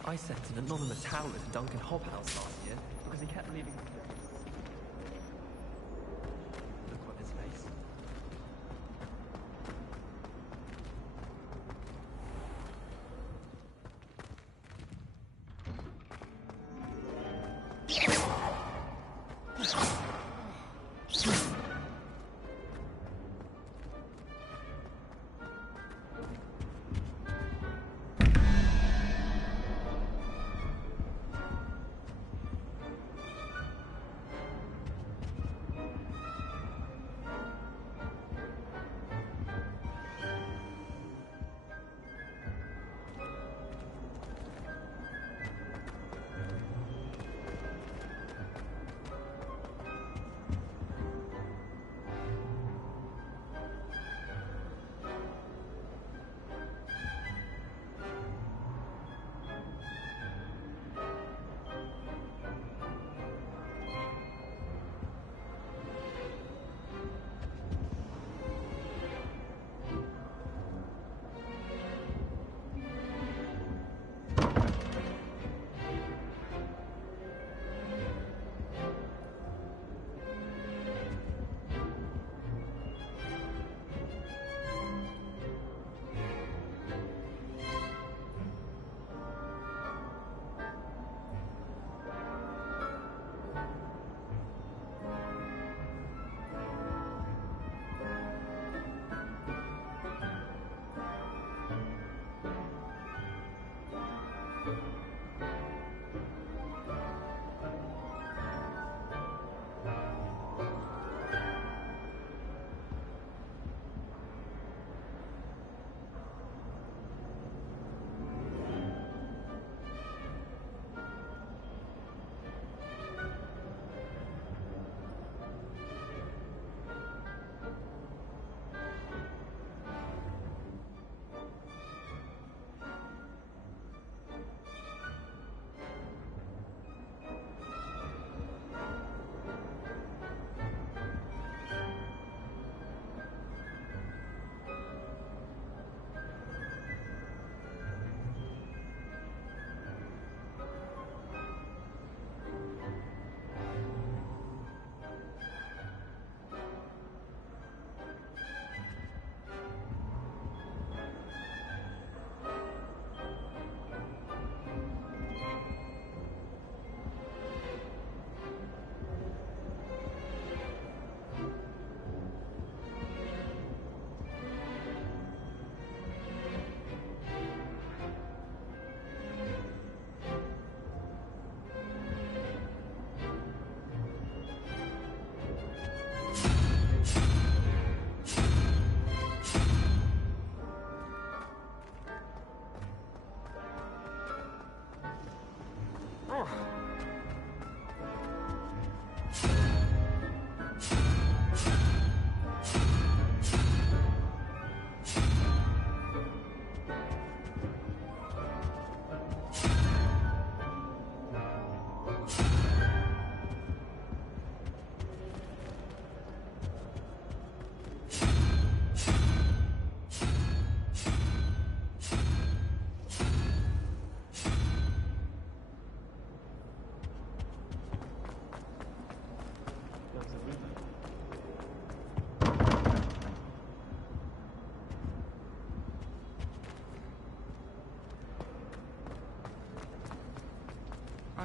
I sent an anonymous howler to Duncan Hobhouse last year because he kept leaving. Look on his face.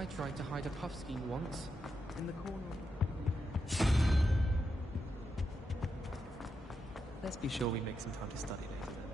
I tried to hide a puff ski once, in the corner of Let's be sure we make some time to study later then.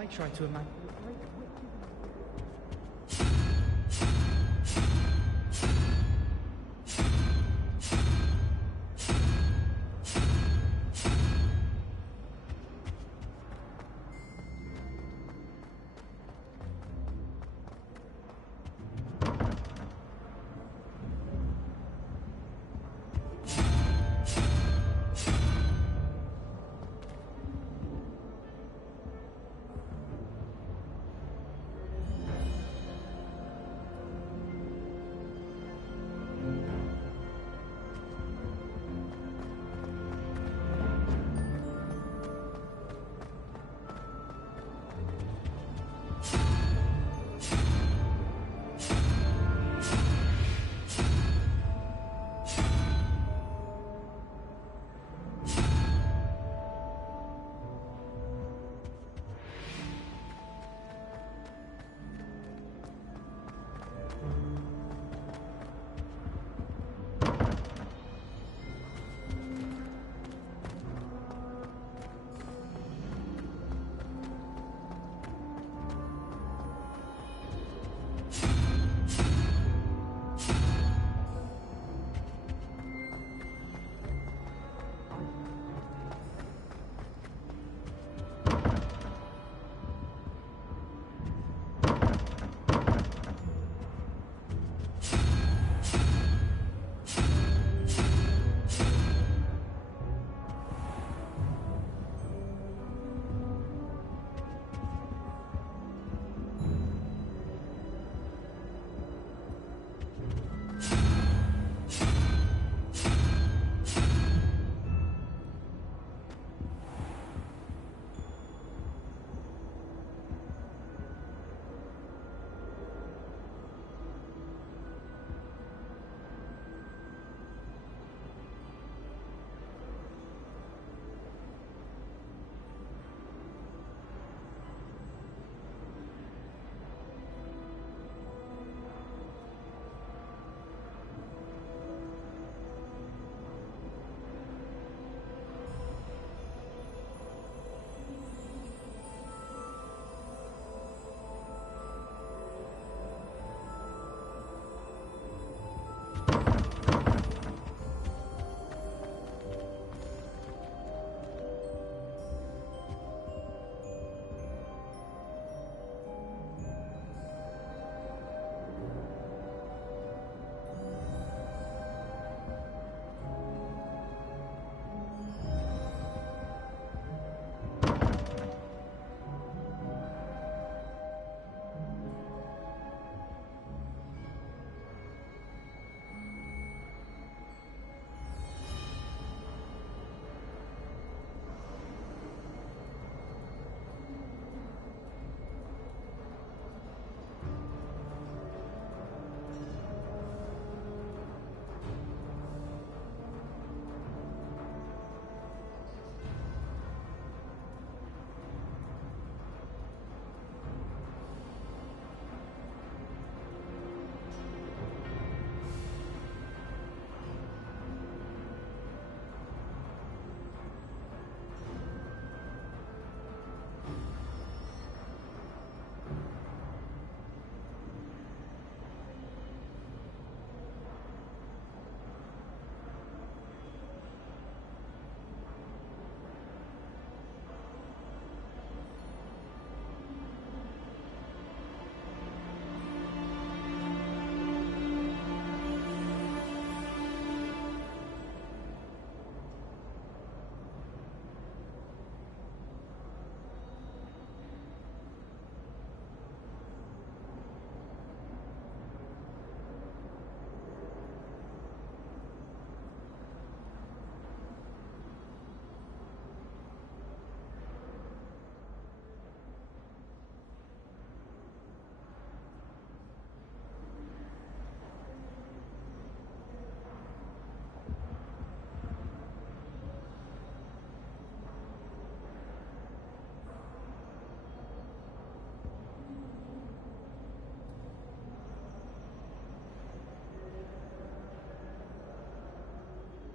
I tried to imagine.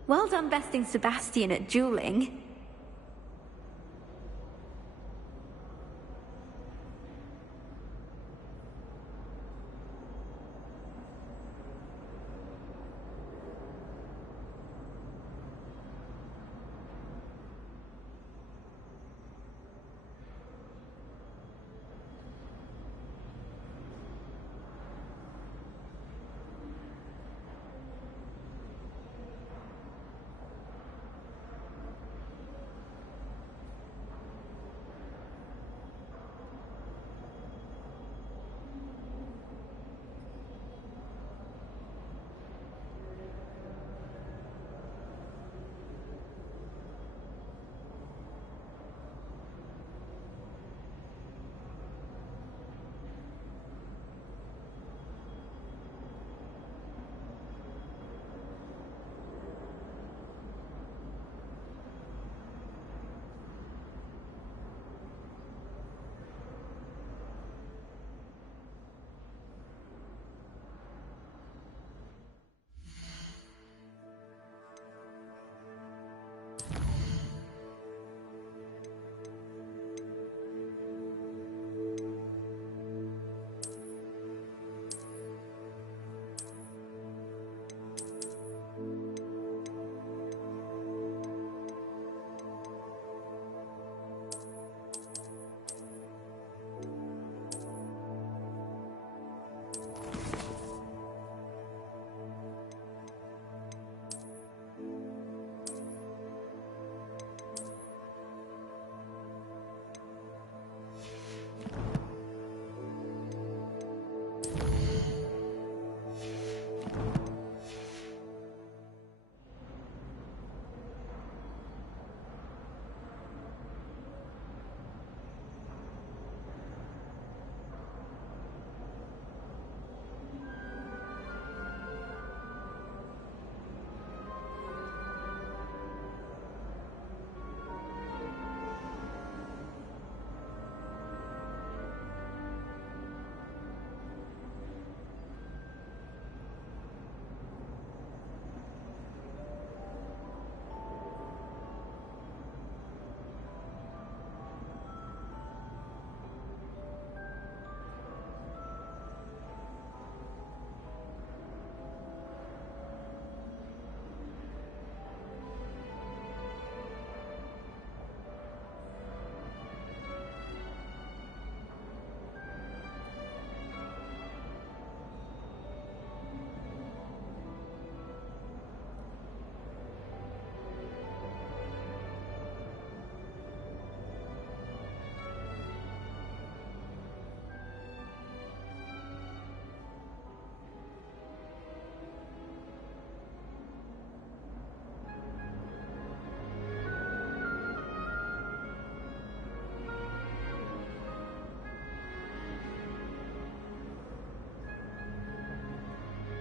Well done besting Sebastian at dueling.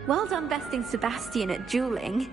Well done besting Sebastian at dueling.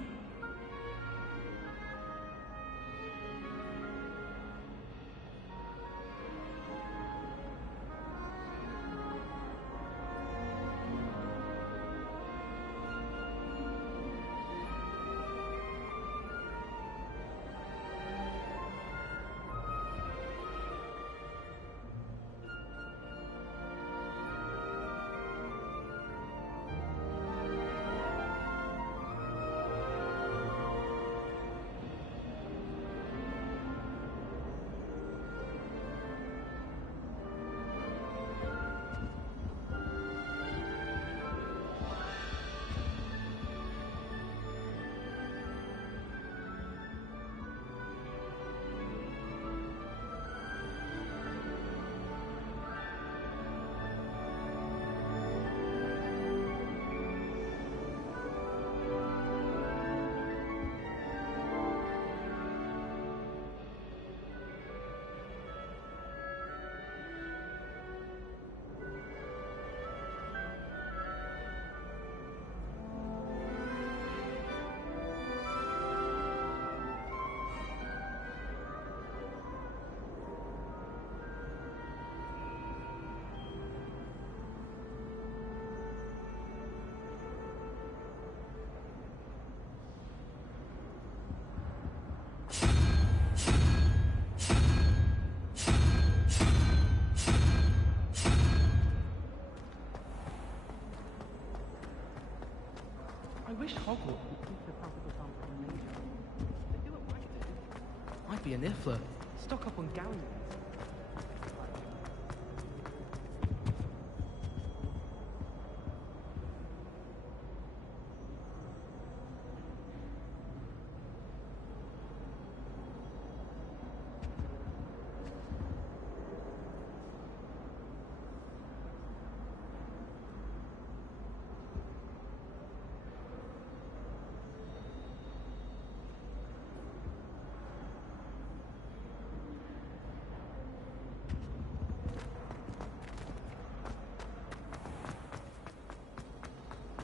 Hogwarts would teach the practical science of nature. They do it right, dude. I'd be a niffler. Stock up on galleons.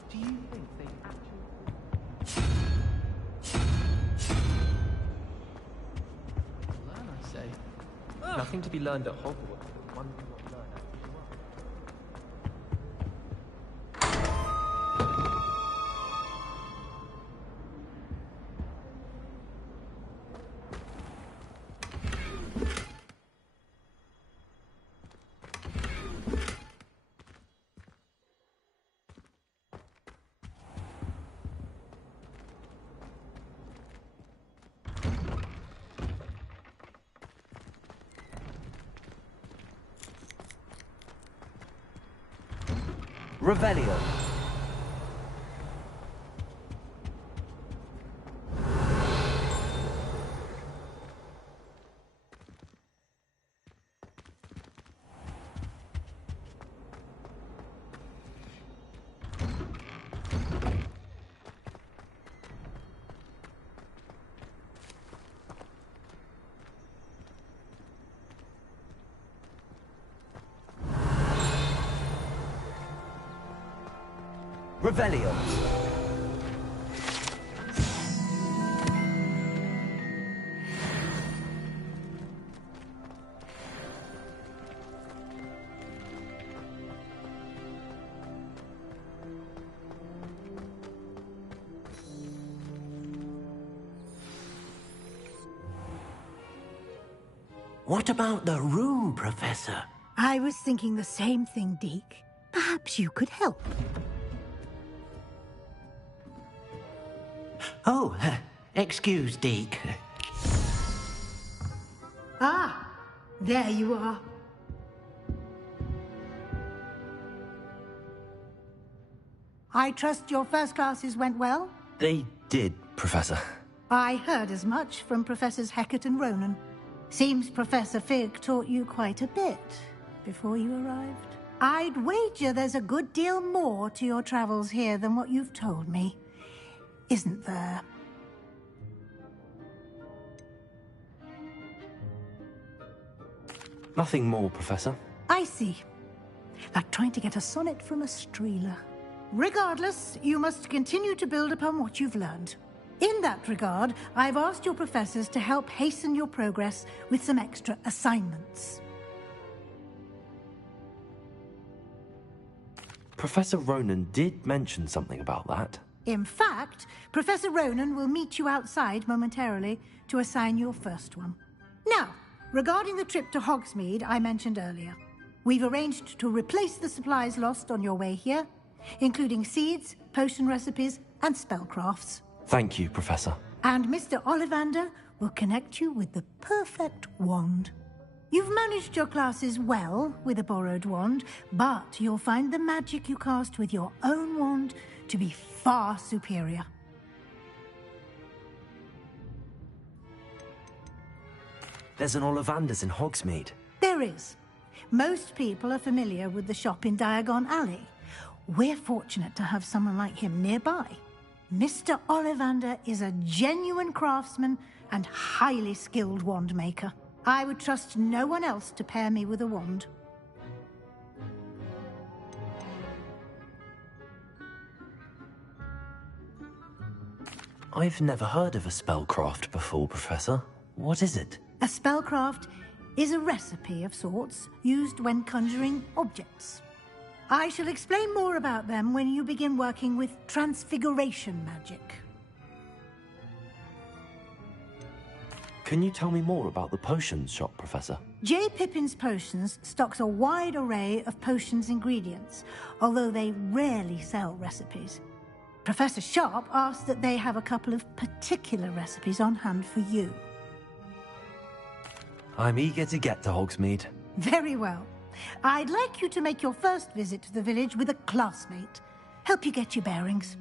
Do you think they actually learn, I say? Nothing to be learned at Hogwarts, but one thing not learned at as well. Revelio. Revelio. What about the room, Professor? I was thinking the same thing, Deke. Perhaps you could help. Oh, excuse, Deke. Ah, there you are. I trust your first classes went well? They did, Professor. I heard as much from Professors Hecat and Ronan. Seems Professor Fig taught you quite a bit before you arrived. I'd wager there's a good deal more to your travels here than what you've told me. Isn't there? Nothing more, Professor. I see. Like trying to get a sonnet from a streeler. Regardless, you must continue to build upon what you've learned. In that regard, I've asked your professors to help hasten your progress with some extra assignments. Professor Ronan did mention something about that. In fact, Professor Ronan will meet you outside momentarily to assign your first one. Now, regarding the trip to Hogsmeade I mentioned earlier, we've arranged to replace the supplies lost on your way here, including seeds, potion recipes, and spellcrafts. Thank you, Professor. And Mr. Ollivander will connect you with the perfect wand. You've managed your classes well with a borrowed wand, but you'll find the magic you cast with your own wand to be far superior. There's an Ollivander's in Hogsmeade. There is. Most people are familiar with the shop in Diagon Alley. We're fortunate to have someone like him nearby. Mr. Ollivander is a genuine craftsman and highly skilled wand maker. I would trust no one else to pair me with a wand. I've never heard of a spellcraft before, Professor. What is it? A spellcraft is a recipe of sorts used when conjuring objects. I shall explain more about them when you begin working with transfiguration magic. Can you tell me more about the potions shop, Professor? J. Pippin's Potions stocks a wide array of potions ingredients, although they rarely sell recipes. Professor Sharp asked that they have a couple of particular recipes on hand for you. I'm eager to get to Hogsmeade. Very well. I'd like you to make your first visit to the village with a classmate. Help you get your bearings.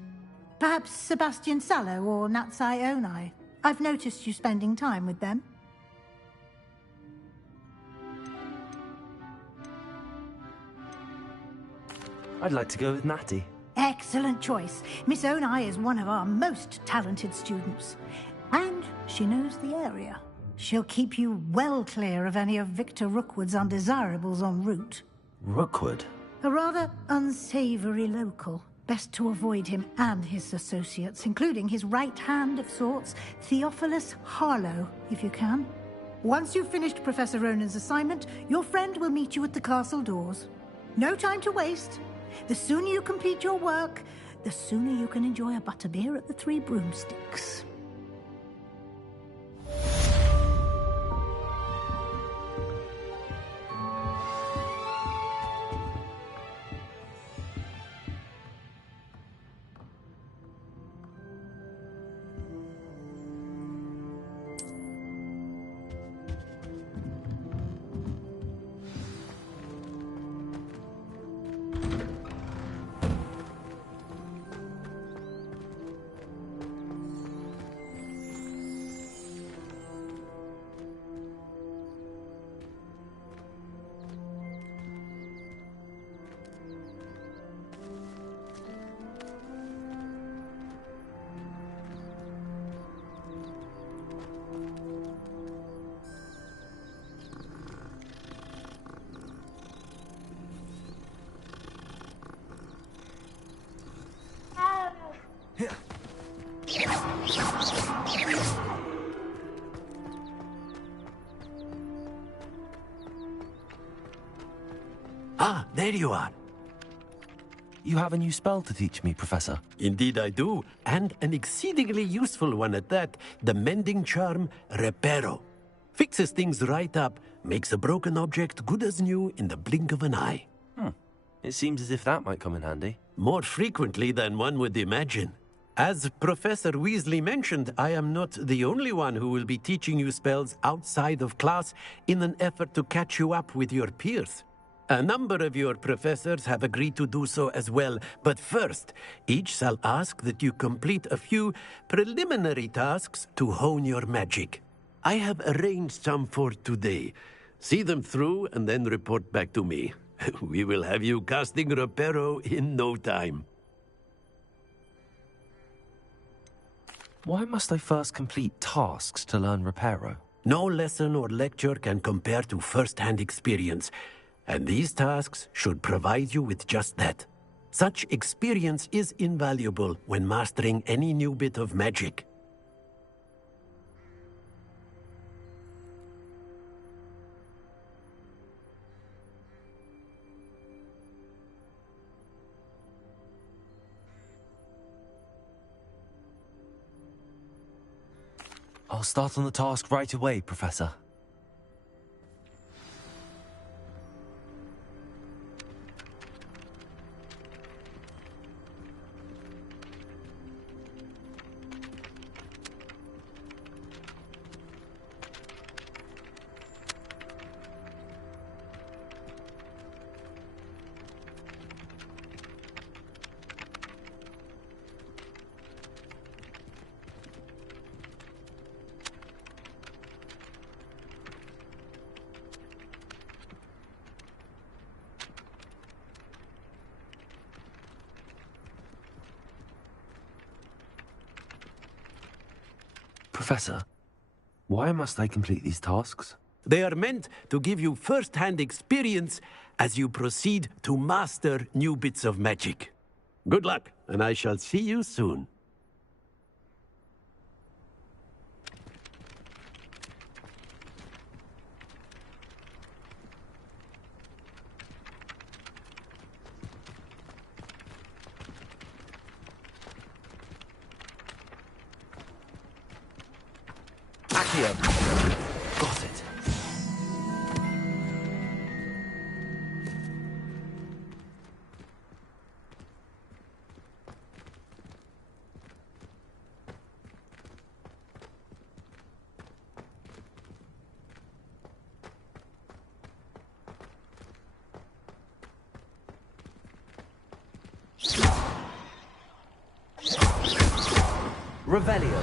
Perhaps Sebastian Sallow or Natsai Onai. I've noticed you spending time with them. I'd like to go with Natty. Excellent choice. Miss Onai is one of our most talented students. And she knows the area. She'll keep you well clear of any of Victor Rookwood's undesirables en route. Rookwood? A rather unsavory local. Best to avoid him and his associates, including his right hand of sorts, Theophilus Harlow, if you can. Once you've finished Professor Ronan's assignment, your friend will meet you at the castle doors. No time to waste. The sooner you complete your work, the sooner you can enjoy a butterbeer at the Three Broomsticks. Ah, there you are. You have a new spell to teach me, Professor. Indeed I do, and an exceedingly useful one at that. The mending charm, Reparo. Fixes things right up, makes a broken object good as new in the blink of an eye. It seems as if that might come in handy. More frequently than one would imagine. As Professor Weasley mentioned, I am not the only one who will be teaching you spells outside of class in an effort to catch you up with your peers. A number of your professors have agreed to do so as well, but first, each shall ask that you complete a few preliminary tasks to hone your magic. I have arranged some for today. See them through and then report back to me. We will have you casting Reparo in no time. Why must I first complete tasks to learn Reparo? No lesson or lecture can compare to first-hand experience, and these tasks should provide you with just that. Such experience is invaluable when mastering any new bit of magic. I'll start on the task right away, Professor. Professor, why must I complete these tasks? They are meant to give you first-hand experience as you proceed to master new bits of magic. Good luck, and I shall see you soon. Got it. Revelio.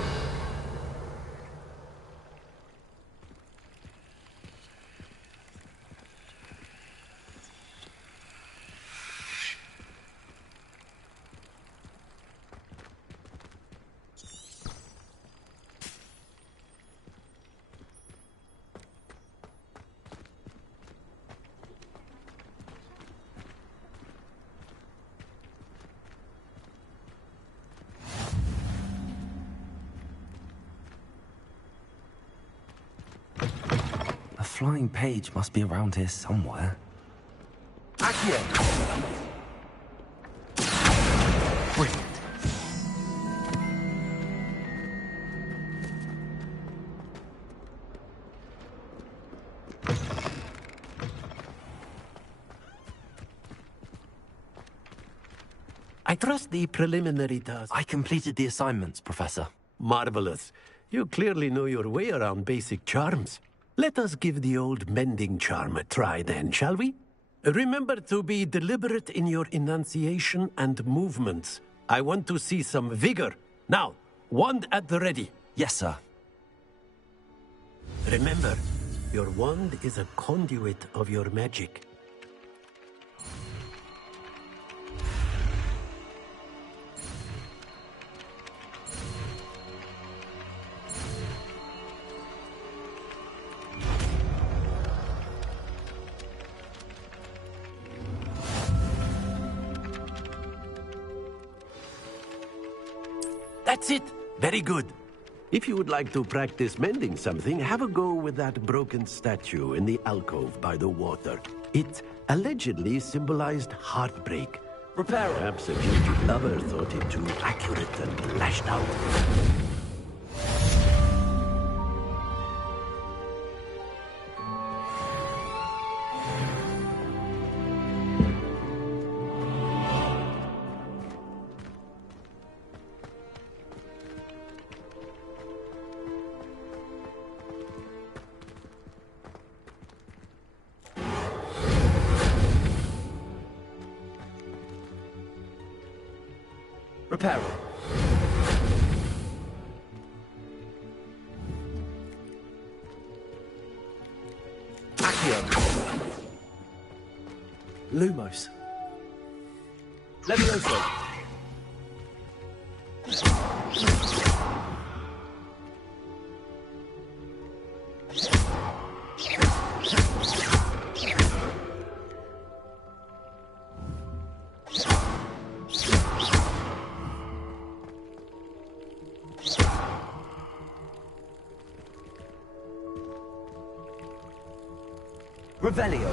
A flying page must be around here somewhere. Accio! Brilliant. I trust the preliminary task. I completed the assignments, Professor. Marvelous. You clearly know your way around basic charms. Let us give the old mending charm a try then, shall we? Remember to be deliberate in your enunciation and movements. I want to see some vigor. Now, wand at the ready. Yes, sir. Remember, your wand is a conduit of your magic. That's it! Very good. If you would like to practice mending something, have a go with that broken statue in the alcove by the water. It allegedly symbolized heartbreak. Repair it. Perhaps a guilty lover thought it too accurate and lashed out. Repair it. Accio. Lumos. Levioso. Revelio.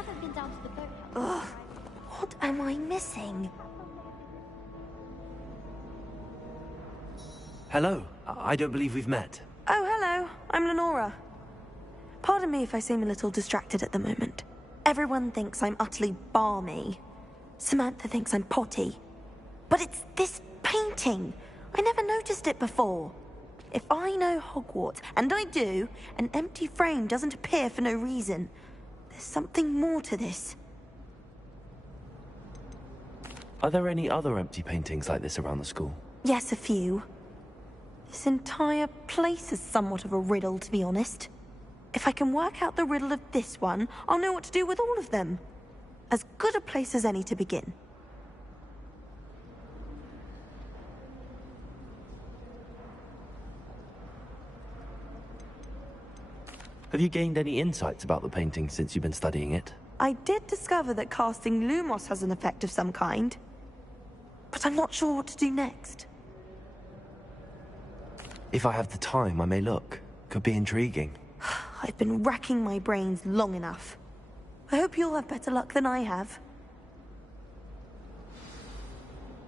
haven't been down to the boathouse. Ugh, what am I missing? Hello. I don't believe we've met. Oh, hello. I'm Lenora. Pardon me if I seem a little distracted at the moment. Everyone thinks I'm utterly balmy. Samantha thinks I'm potty. But it's this painting. I never noticed it before. If I know Hogwarts, and I do, an empty frame doesn't appear for no reason. There's something more to this. Are there any other empty paintings like this around the school? Yes, a few. This entire place is somewhat of a riddle, to be honest. If I can work out the riddle of this one, I'll know what to do with all of them. As good a place as any to begin. Have you gained any insights about the painting since you've been studying it? I did discover that casting Lumos has an effect of some kind. But I'm not sure what to do next. If I have the time, I may look. Could be intriguing. I've been racking my brains long enough. I hope you'll have better luck than I have.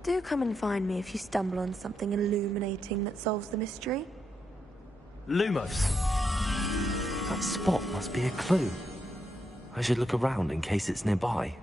Do come and find me if you stumble on something illuminating that solves the mystery. Lumos! That spot must be a clue. I should look around in case it's nearby.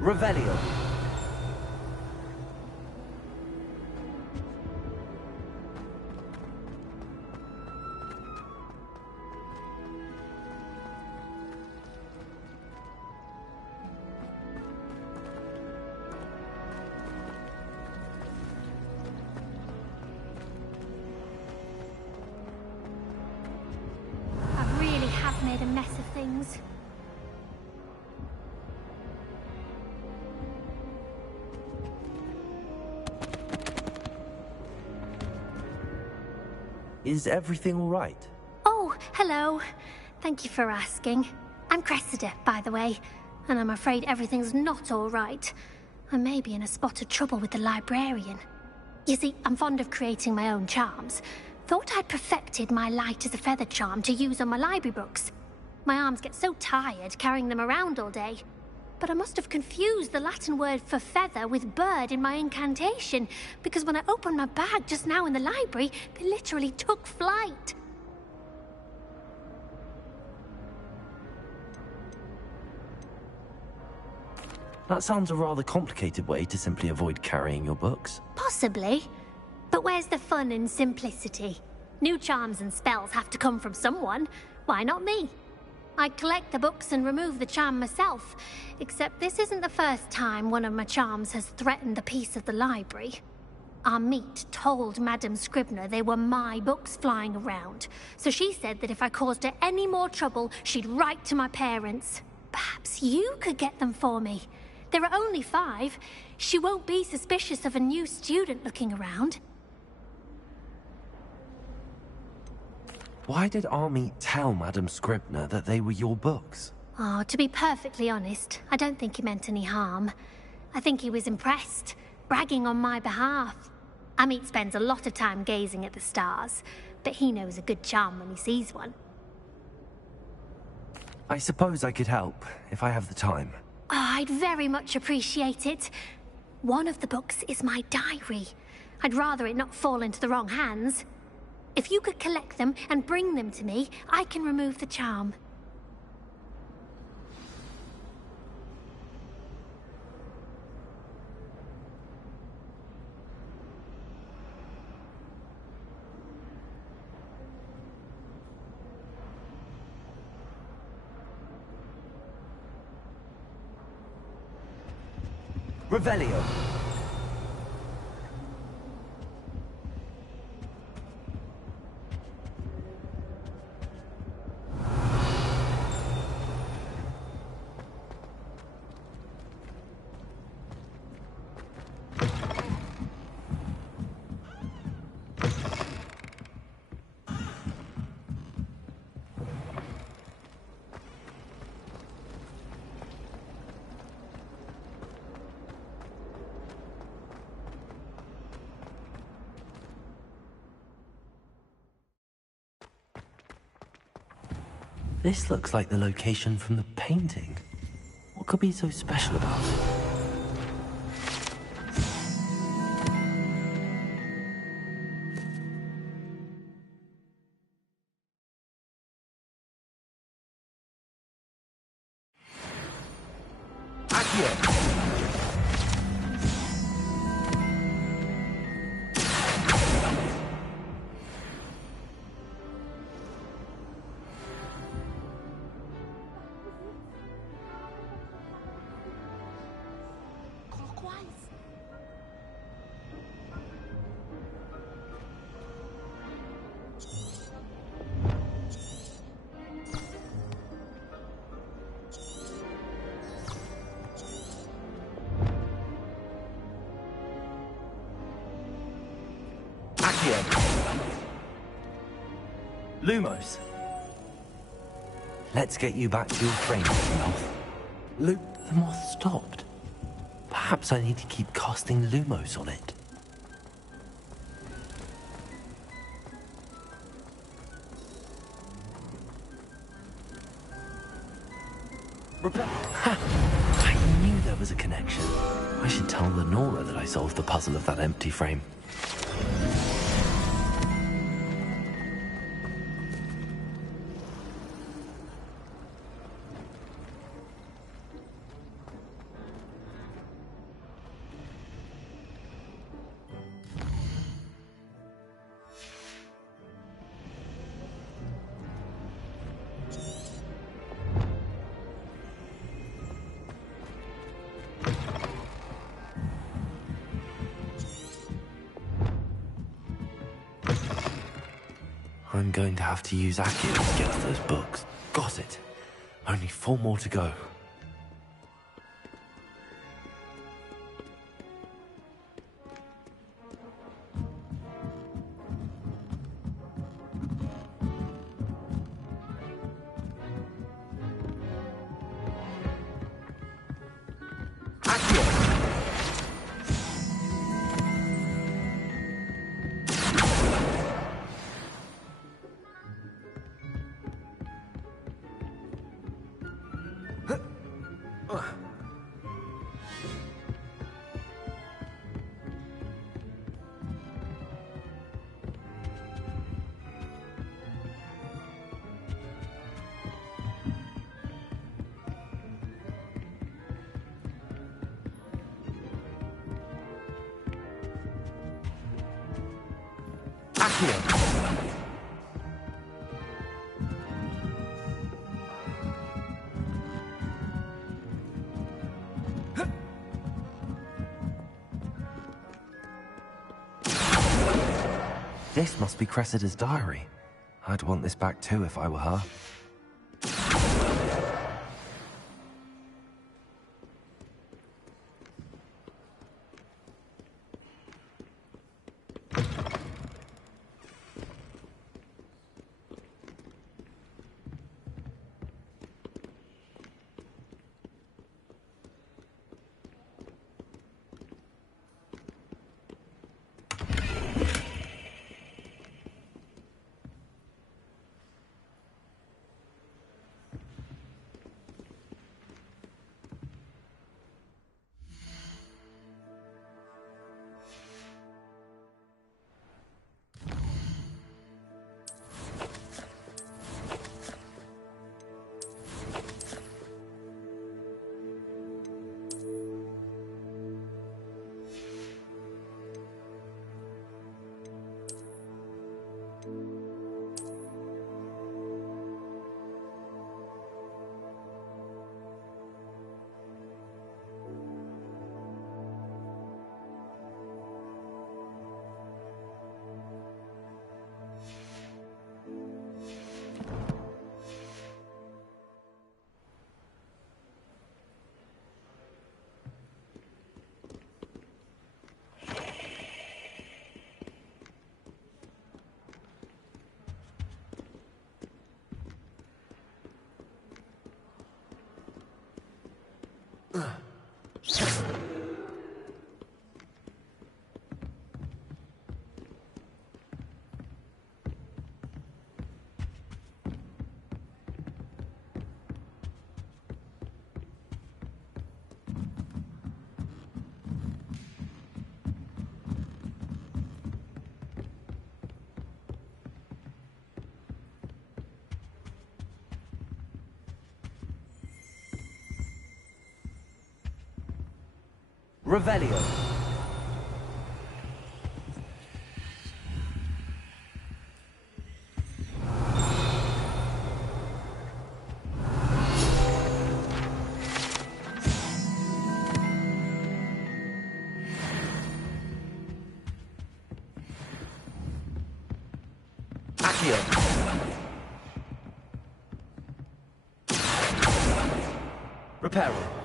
Revelio. I really have made a mess of things. Is everything all right? Oh, hello. Thank you for asking. I'm Cressida, by the way, and I'm afraid everything's not all right. I may be in a spot of trouble with the librarian. You see, I'm fond of creating my own charms. Thought I'd perfected my light as a feather charm to use on my library books. My arms get so tired carrying them around all day. But I must have confused the Latin word for feather with bird in my incantation, because when I opened my bag just now in the library, they literally took flight. That sounds a rather complicated way to simply avoid carrying your books. Possibly. But where's the fun in simplicity? New charms and spells have to come from someone. Why not me? I collect the books and remove the charm myself, except this isn't the first time one of my charms has threatened the peace of the library. Our meet told Madame Scribner they were my books flying around, so she said that if I caused her any more trouble, she'd write to my parents. Perhaps you could get them for me. There are only 5. She won't be suspicious of a new student looking around. Why did Army tell Madame Scribner that they were your books? Oh, to be perfectly honest, I don't think he meant any harm. I think he was impressed, bragging on my behalf. Amit spends a lot of time gazing at the stars, but he knows a good charm when he sees one. I suppose I could help, if I have the time. Oh, I'd very much appreciate it. One of the books is my diary. I'd rather it not fall into the wrong hands. If you could collect them and bring them to me, I can remove the charm. Revelio. This looks like the location from the painting. What could be so special about it? Lumos. Let's get you back to your frame, moth. The moth stopped. Perhaps I need to keep casting Lumos on it. I knew there was a connection. I should tell Lenora that I solved the puzzle of that empty frame. I'm going to have to use Accio to get us those books. Got it. Only 4 more to go. This must be Cressida's diary. I'd want this back too if I were her. Revelio. Reparo.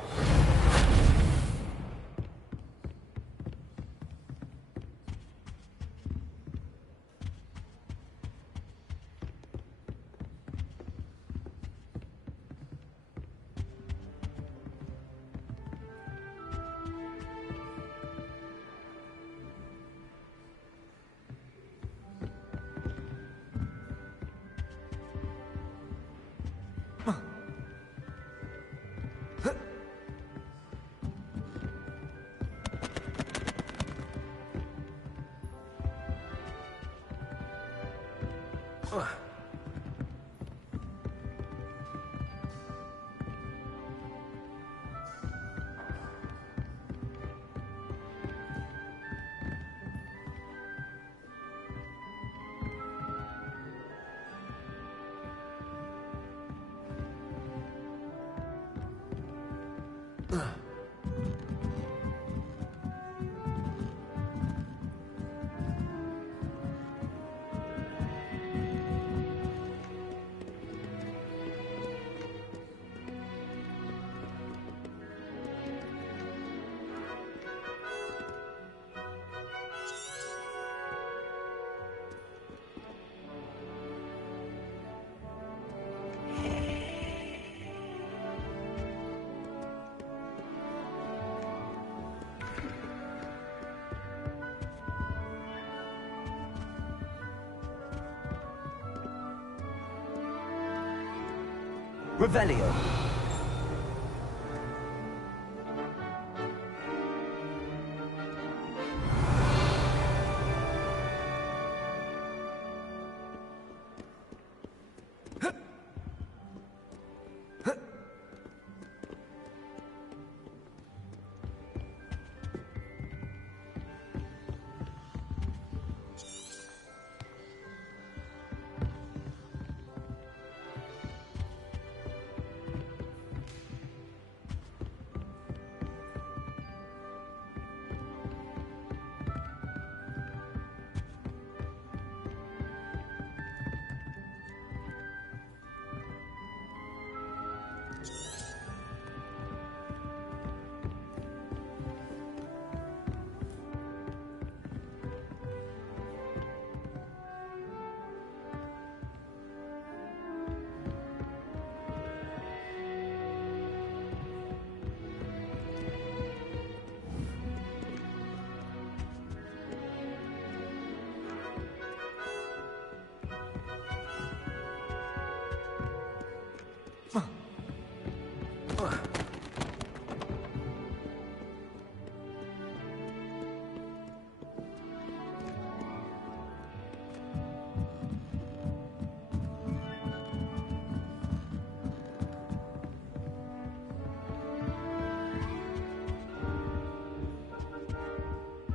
Revelio.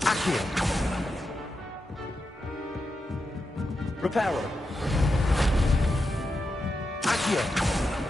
Accio. Reparo. Accio.